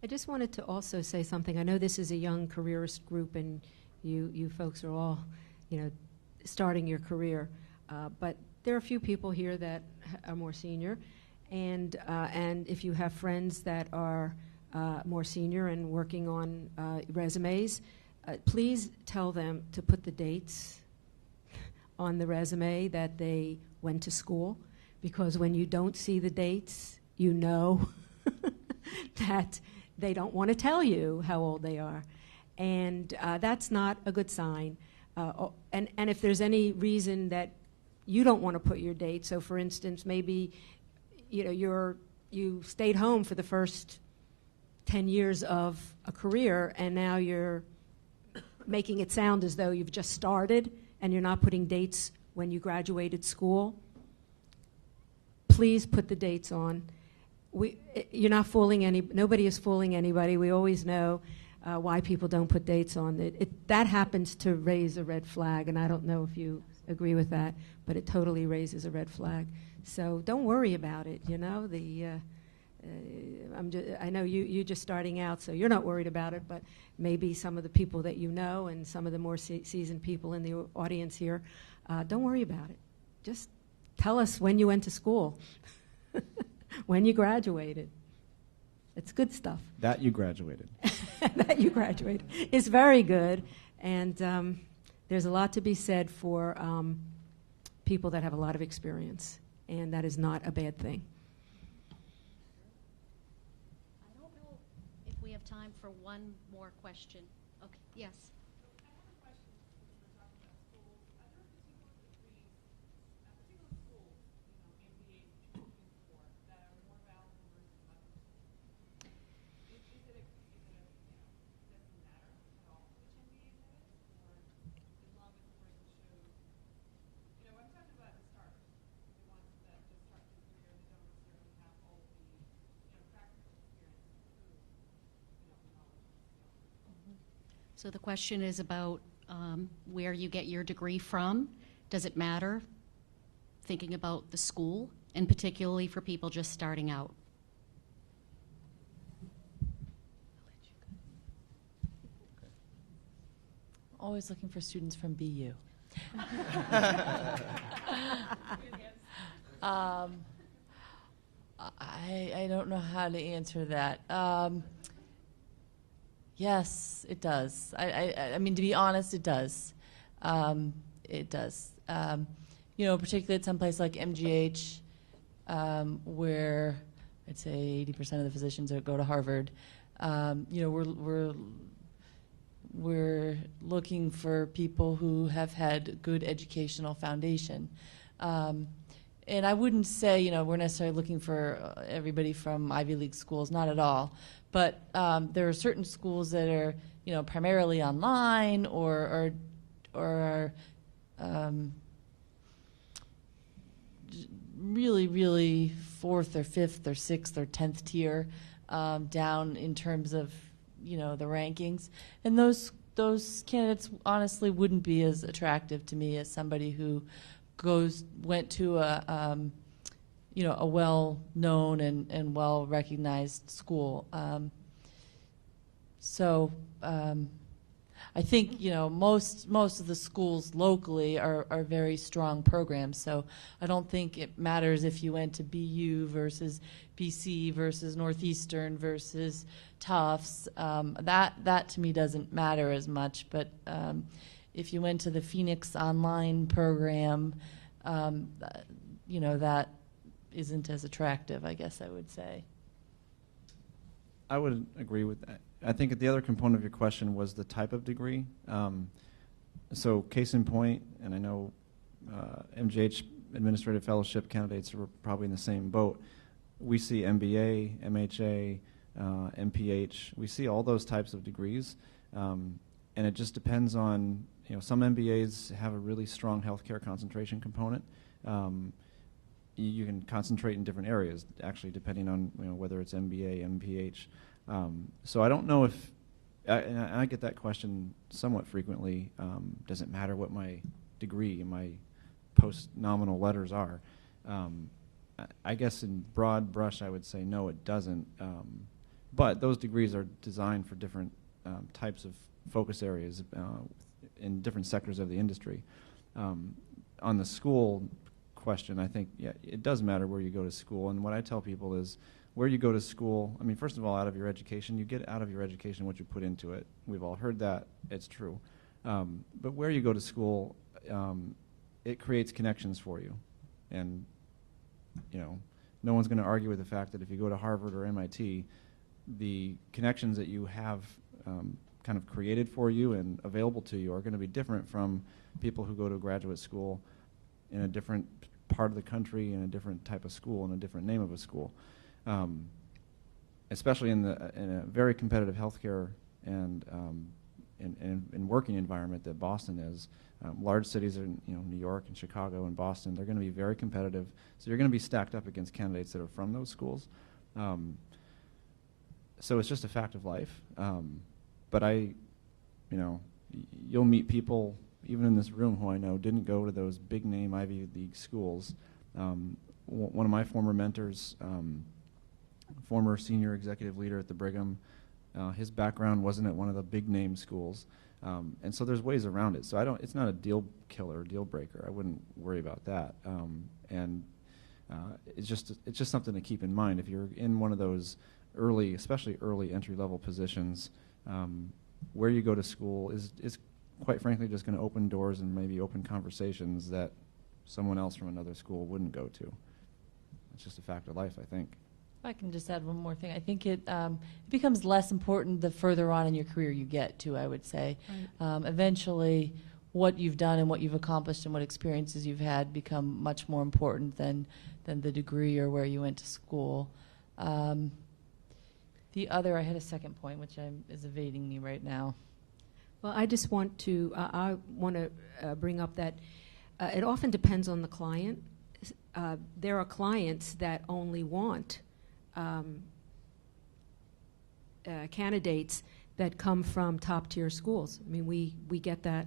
I just wanted to also say something. I know this is a young careerist group, and you folks are all, starting your career. But there are a few people here that are more senior, and if you have friends that are more senior and working on resumes, please tell them to put the dates on the resume that they went to school, because when you don't see the dates, that they don't want to tell you how old they are, and that's not a good sign. And if there's any reason that you don't want to put your date, so for instance, maybe you're you stayed home for the first 10 years of a career, and now you're making it sound as though you've just started and you're not putting dates when you graduated school. Please put the dates on. You're not fooling nobody is fooling anybody. We always know why people don't put dates on. That happens to raise a red flag, and I don't know if you agree with that, but it totally raises a red flag. So don't worry about it, you know. I know you're just starting out, so you're not worried about it, but maybe some of the people that you know and some of the more seasoned people in the audience here, don't worry about it. Just tell us when you went to school, when you graduated. It's good stuff. That you graduated. That you graduated. It's very good, and there's a lot to be said for people that have a lot of experience, and that is not a bad thing. I don't know if we have time for one more question. Okay, yes. So the question is about where you get your degree from. Does it matter? Thinking about the school, and particularly for people just starting out. Always looking for students from BU. I don't know how to answer that. Yes, it does. I mean, to be honest, it does. It does. You know, particularly at some place like MGH, where I'd say 80% of the physicians that go to Harvard. You know, we're looking for people who have had good educational foundation. And I wouldn't say, you know, we're necessarily looking for everybody from Ivy League schools, not at all. But there are certain schools that are, you know, primarily online or are really, really fourth or fifth or sixth or 10th tier down in terms of, you know, the rankings. And those candidates honestly wouldn't be as attractive to me as somebody who went to a you know, a well-known and well-recognized school. So I think, you know, most of the schools locally are very strong programs. So I don't think it matters if you went to BU versus BC versus Northeastern versus Tufts. That to me doesn't matter as much. But if you went to the Phoenix online program, you know, that isn't as attractive, I guess I would say. I would agree with that. I think the other component of your question was the type of degree. So case in point, and I know MGH Administrative Fellowship candidates are probably in the same boat. We see MBA, MHA, MPH. We see all those types of degrees. And it just depends on, you know, some MBAs have a really strong healthcare concentration component. You can concentrate in different areas, actually, depending on, you know, whether it's MBA, MPH. So I don't know if, and I get that question somewhat frequently, does it matter what my degree and my post-nominal letters are? I guess in broad brush I would say no, it doesn't. But those degrees are designed for different types of focus areas in different sectors of the industry. On the school question, I think, yeah, it does matter where you go to school. And what I tell people is where you go to school, I mean, first of all, out of your education, you get out of your education what you put into it. We've all heard that. It's true. But where you go to school, it creates connections for you. And, you know, no one's going to argue with the fact that if you go to Harvard or MIT, the connections that you have kind of created for you and available to you are going to be different from people who go to graduate school in a different part of the country, in a different type of school, in a different name of a school. especially in a very competitive healthcare and in working environment that Boston is. Large cities in New York and Chicago and Boston, they're going to be very competitive. So you're going to be stacked up against candidates that are from those schools. So it's just a fact of life. But you'll meet people even in this room who I know didn't go to those big name Ivy League schools. One of my former mentors, former senior executive leader at the Brigham, his background wasn't at one of the big name schools. And so there's ways around it. So it's not a deal killer, deal breaker. I wouldn't worry about that. It's just something to keep in mind. If you're in one of those especially early entry-level positions, where you go to school is quite frankly just going to open doors and maybe open conversations that someone else from another school wouldn't go to. It's just a fact of life, I think. If I can just add one more thing, I think it becomes less important the further on in your career you get to, I would say. Right. Eventually, what you've done and what you've accomplished and what experiences you've had become much more important than the degree or where you went to school. I had a second point, which is evading me right now. Well, I just want to bring up that it often depends on the client. There are clients that only want candidates that come from top-tier schools. I mean, we get that,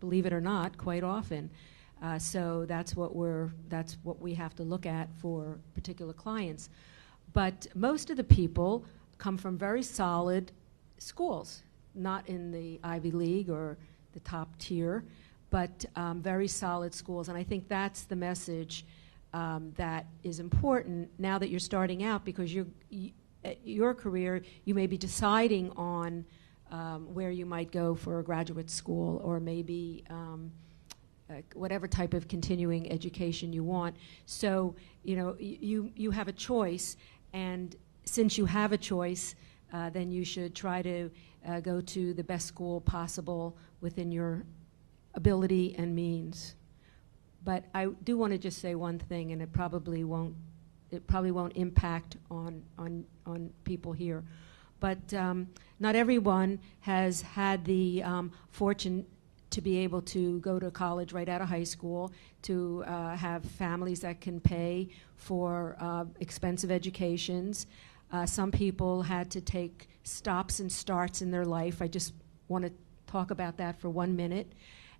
believe it or not, quite often. So that's what we have to look at for particular clients. But most of the people come from very solid schools, not in the Ivy League or the top tier, but very solid schools. And I think that's the message that is important now that you're starting out, because your career, you may be deciding on where you might go for a graduate school, or maybe whatever type of continuing education you want. So, you have a choice, and since you have a choice, then you should try to go to the best school possible within your ability and means. But I do want to just say one thing, and it probably won't impact on people here. But not everyone has had the fortune to be able to go to college right out of high school, to have families that can pay for expensive educations. Some people had to take stops and starts in their life. I just want to talk about that for 1 minute.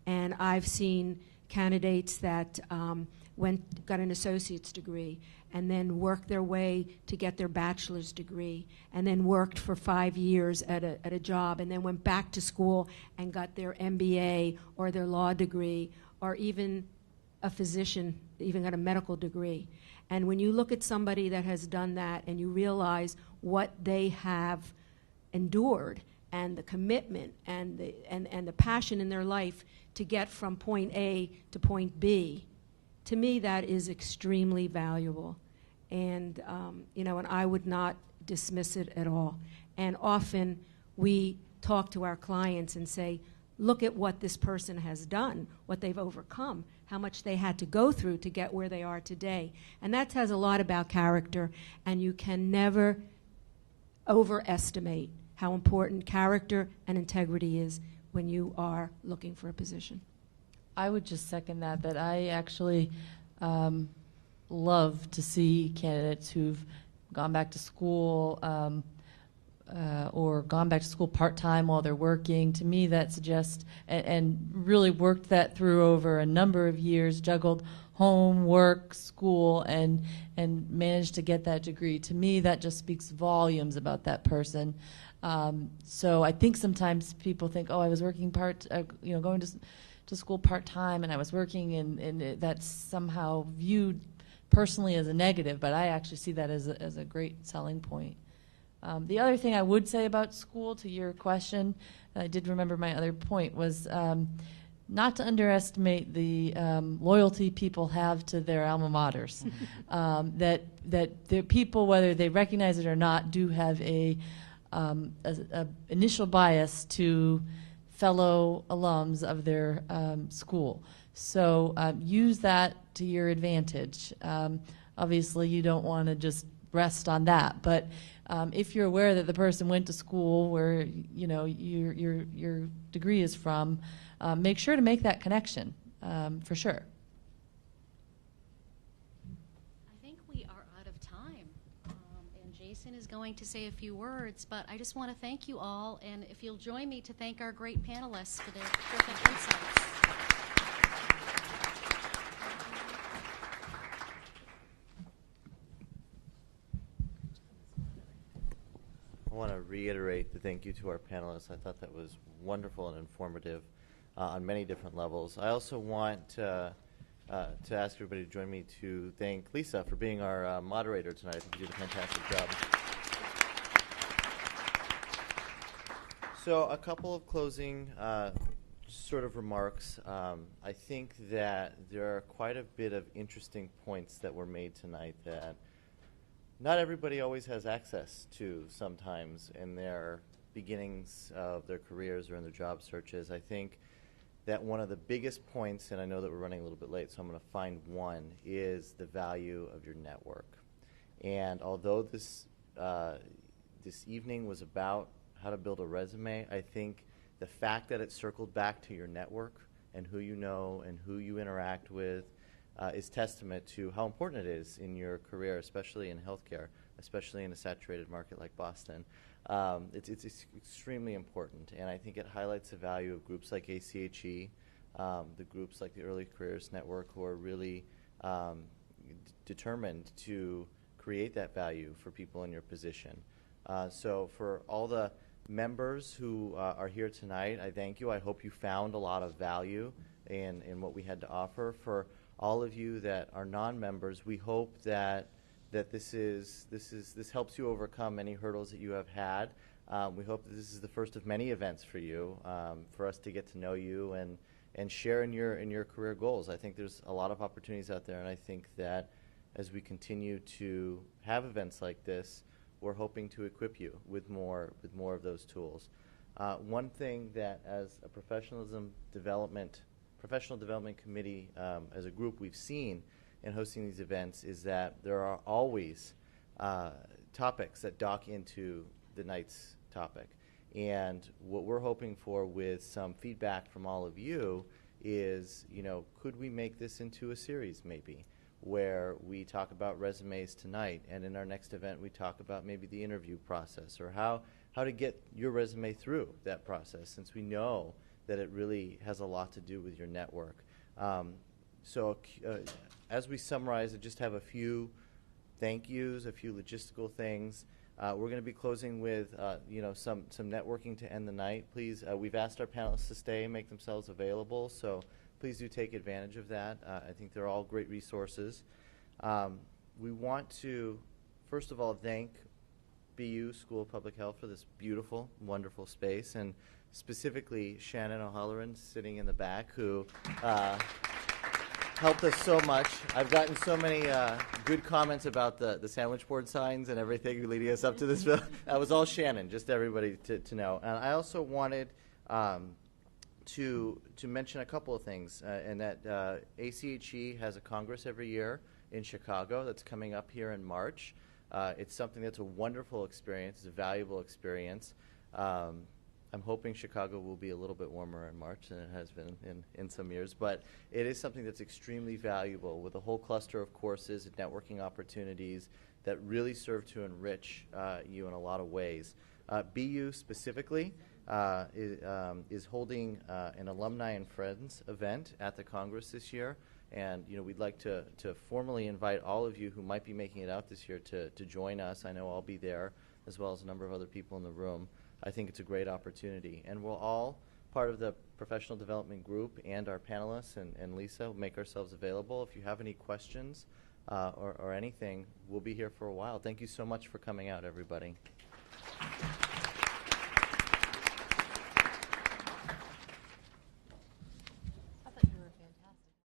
And I've seen candidates that got an associate's degree and then worked their way to get their bachelor's degree, and then worked for 5 years at a job, and then went back to school and got their MBA or their law degree, or even a physician, even got a medical degree. And when you look at somebody that has done that and you realize what they have endured and the commitment and the passion in their life to get from point A to point B, to me that is extremely valuable. And and I would not dismiss it at all. And often we talk to our clients and say, look at what this person has done, what they've overcome, how much they had to go through to get where they are today. And that says a lot about character, and you can never overestimate how important character and integrity is when you are looking for a position. I would just second that I actually love to see candidates who've gone back to school or gone back to school part-time while they're working. To me, that suggests, and really worked that through over a number of years, juggled home, work, school, and managed to get that degree. To me, that just speaks volumes about that person. So I think sometimes people think, oh, I was working going to school part-time, and I was working, and that's somehow viewed personally as a negative, but I actually see that as a great selling point. The other thing I would say about school, to your question, I did remember my other point, was not to underestimate the loyalty people have to their alma maters. That the people, whether they recognize it or not, do have a initial bias to fellow alums of their school. So use that to your advantage. Obviously, you don't want to just rest on that. But if you're aware that the person went to school where your degree is from, make sure to make that connection for sure. I think we are out of time, and Jason is going to say a few words, but I just want to thank you all, and if you'll join me to thank our great panelists for their terrific insights. I want to reiterate the thank you to our panelists. I thought that was wonderful and informative on many different levels. I also want to ask everybody to join me to thank Lisa for being our moderator tonight. I think you did a fantastic job. So a couple of closing sort of remarks. I think that there are quite a bit of interesting points that were made tonight that not everybody always has access to sometimes in their beginnings of their careers or in their job searches. I think that one of the biggest points, and I know that we're running a little bit late, so I'm going to find one, is the value of your network. And although this evening was about how to build a resume, I think the fact that it circled back to your network and who you know and who you interact with is testament to how important it is in your career, especially in healthcare, especially in a saturated market like Boston. It's extremely important, and I think it highlights the value of groups like ACHE, the groups like the Early Careers Network, who are really determined to create that value for people in your position. So for all the members who are here tonight, I thank you. I hope you found a lot of value in what we had to offer. For all of you that are non-members, we hope that this helps you overcome any hurdles that you have had. We hope that this is the first of many events for you, for us to get to know you and share in your career goals. I think there's a lot of opportunities out there, and I think that as we continue to have events like this, we're hoping to equip you with more of those tools. One thing that, as a professional development committee, as a group, we've seen in hosting these events is that there are always topics that dock into the night's topic. And what we're hoping for with some feedback from all of you is, could we make this into a series maybe, where we talk about resumes tonight, and in our next event we talk about maybe the interview process, or how to get your resume through that process, since we know that it really has a lot to do with your network. As we summarize, I just have a few thank yous, a few logistical things. We're going to be closing with some networking to end the night. Please, we've asked our panelists to stay and make themselves available, so please do take advantage of that. I think they're all great resources. We want to, first of all, thank BU School of Public Health for this beautiful, wonderful space, and specifically Shannon O'Halloran sitting in the back, who helped us so much. I've gotten so many good comments about the sandwich board signs and everything leading us up to this. That was all Shannon, just everybody to know. And I also wanted to mention a couple of things, and that ACHE has a Congress every year in Chicago that's coming up here in March. It's something that's a wonderful experience. It's a valuable experience. I'm hoping Chicago will be a little bit warmer in March than it has been in some years, but it is something that's extremely valuable, with a whole cluster of courses and networking opportunities that really serve to enrich you in a lot of ways. BU specifically is holding an Alumni and Friends event at the Congress this year, and we'd like to formally invite all of you who might be making it out this year to join us. I know I'll be there, as well as a number of other people in the room. I think it's a great opportunity, and we'll all, part of the professional development group and our panelists and Lisa, make ourselves available. If you have any questions or anything, we'll be here for a while. Thank you so much for coming out, everybody.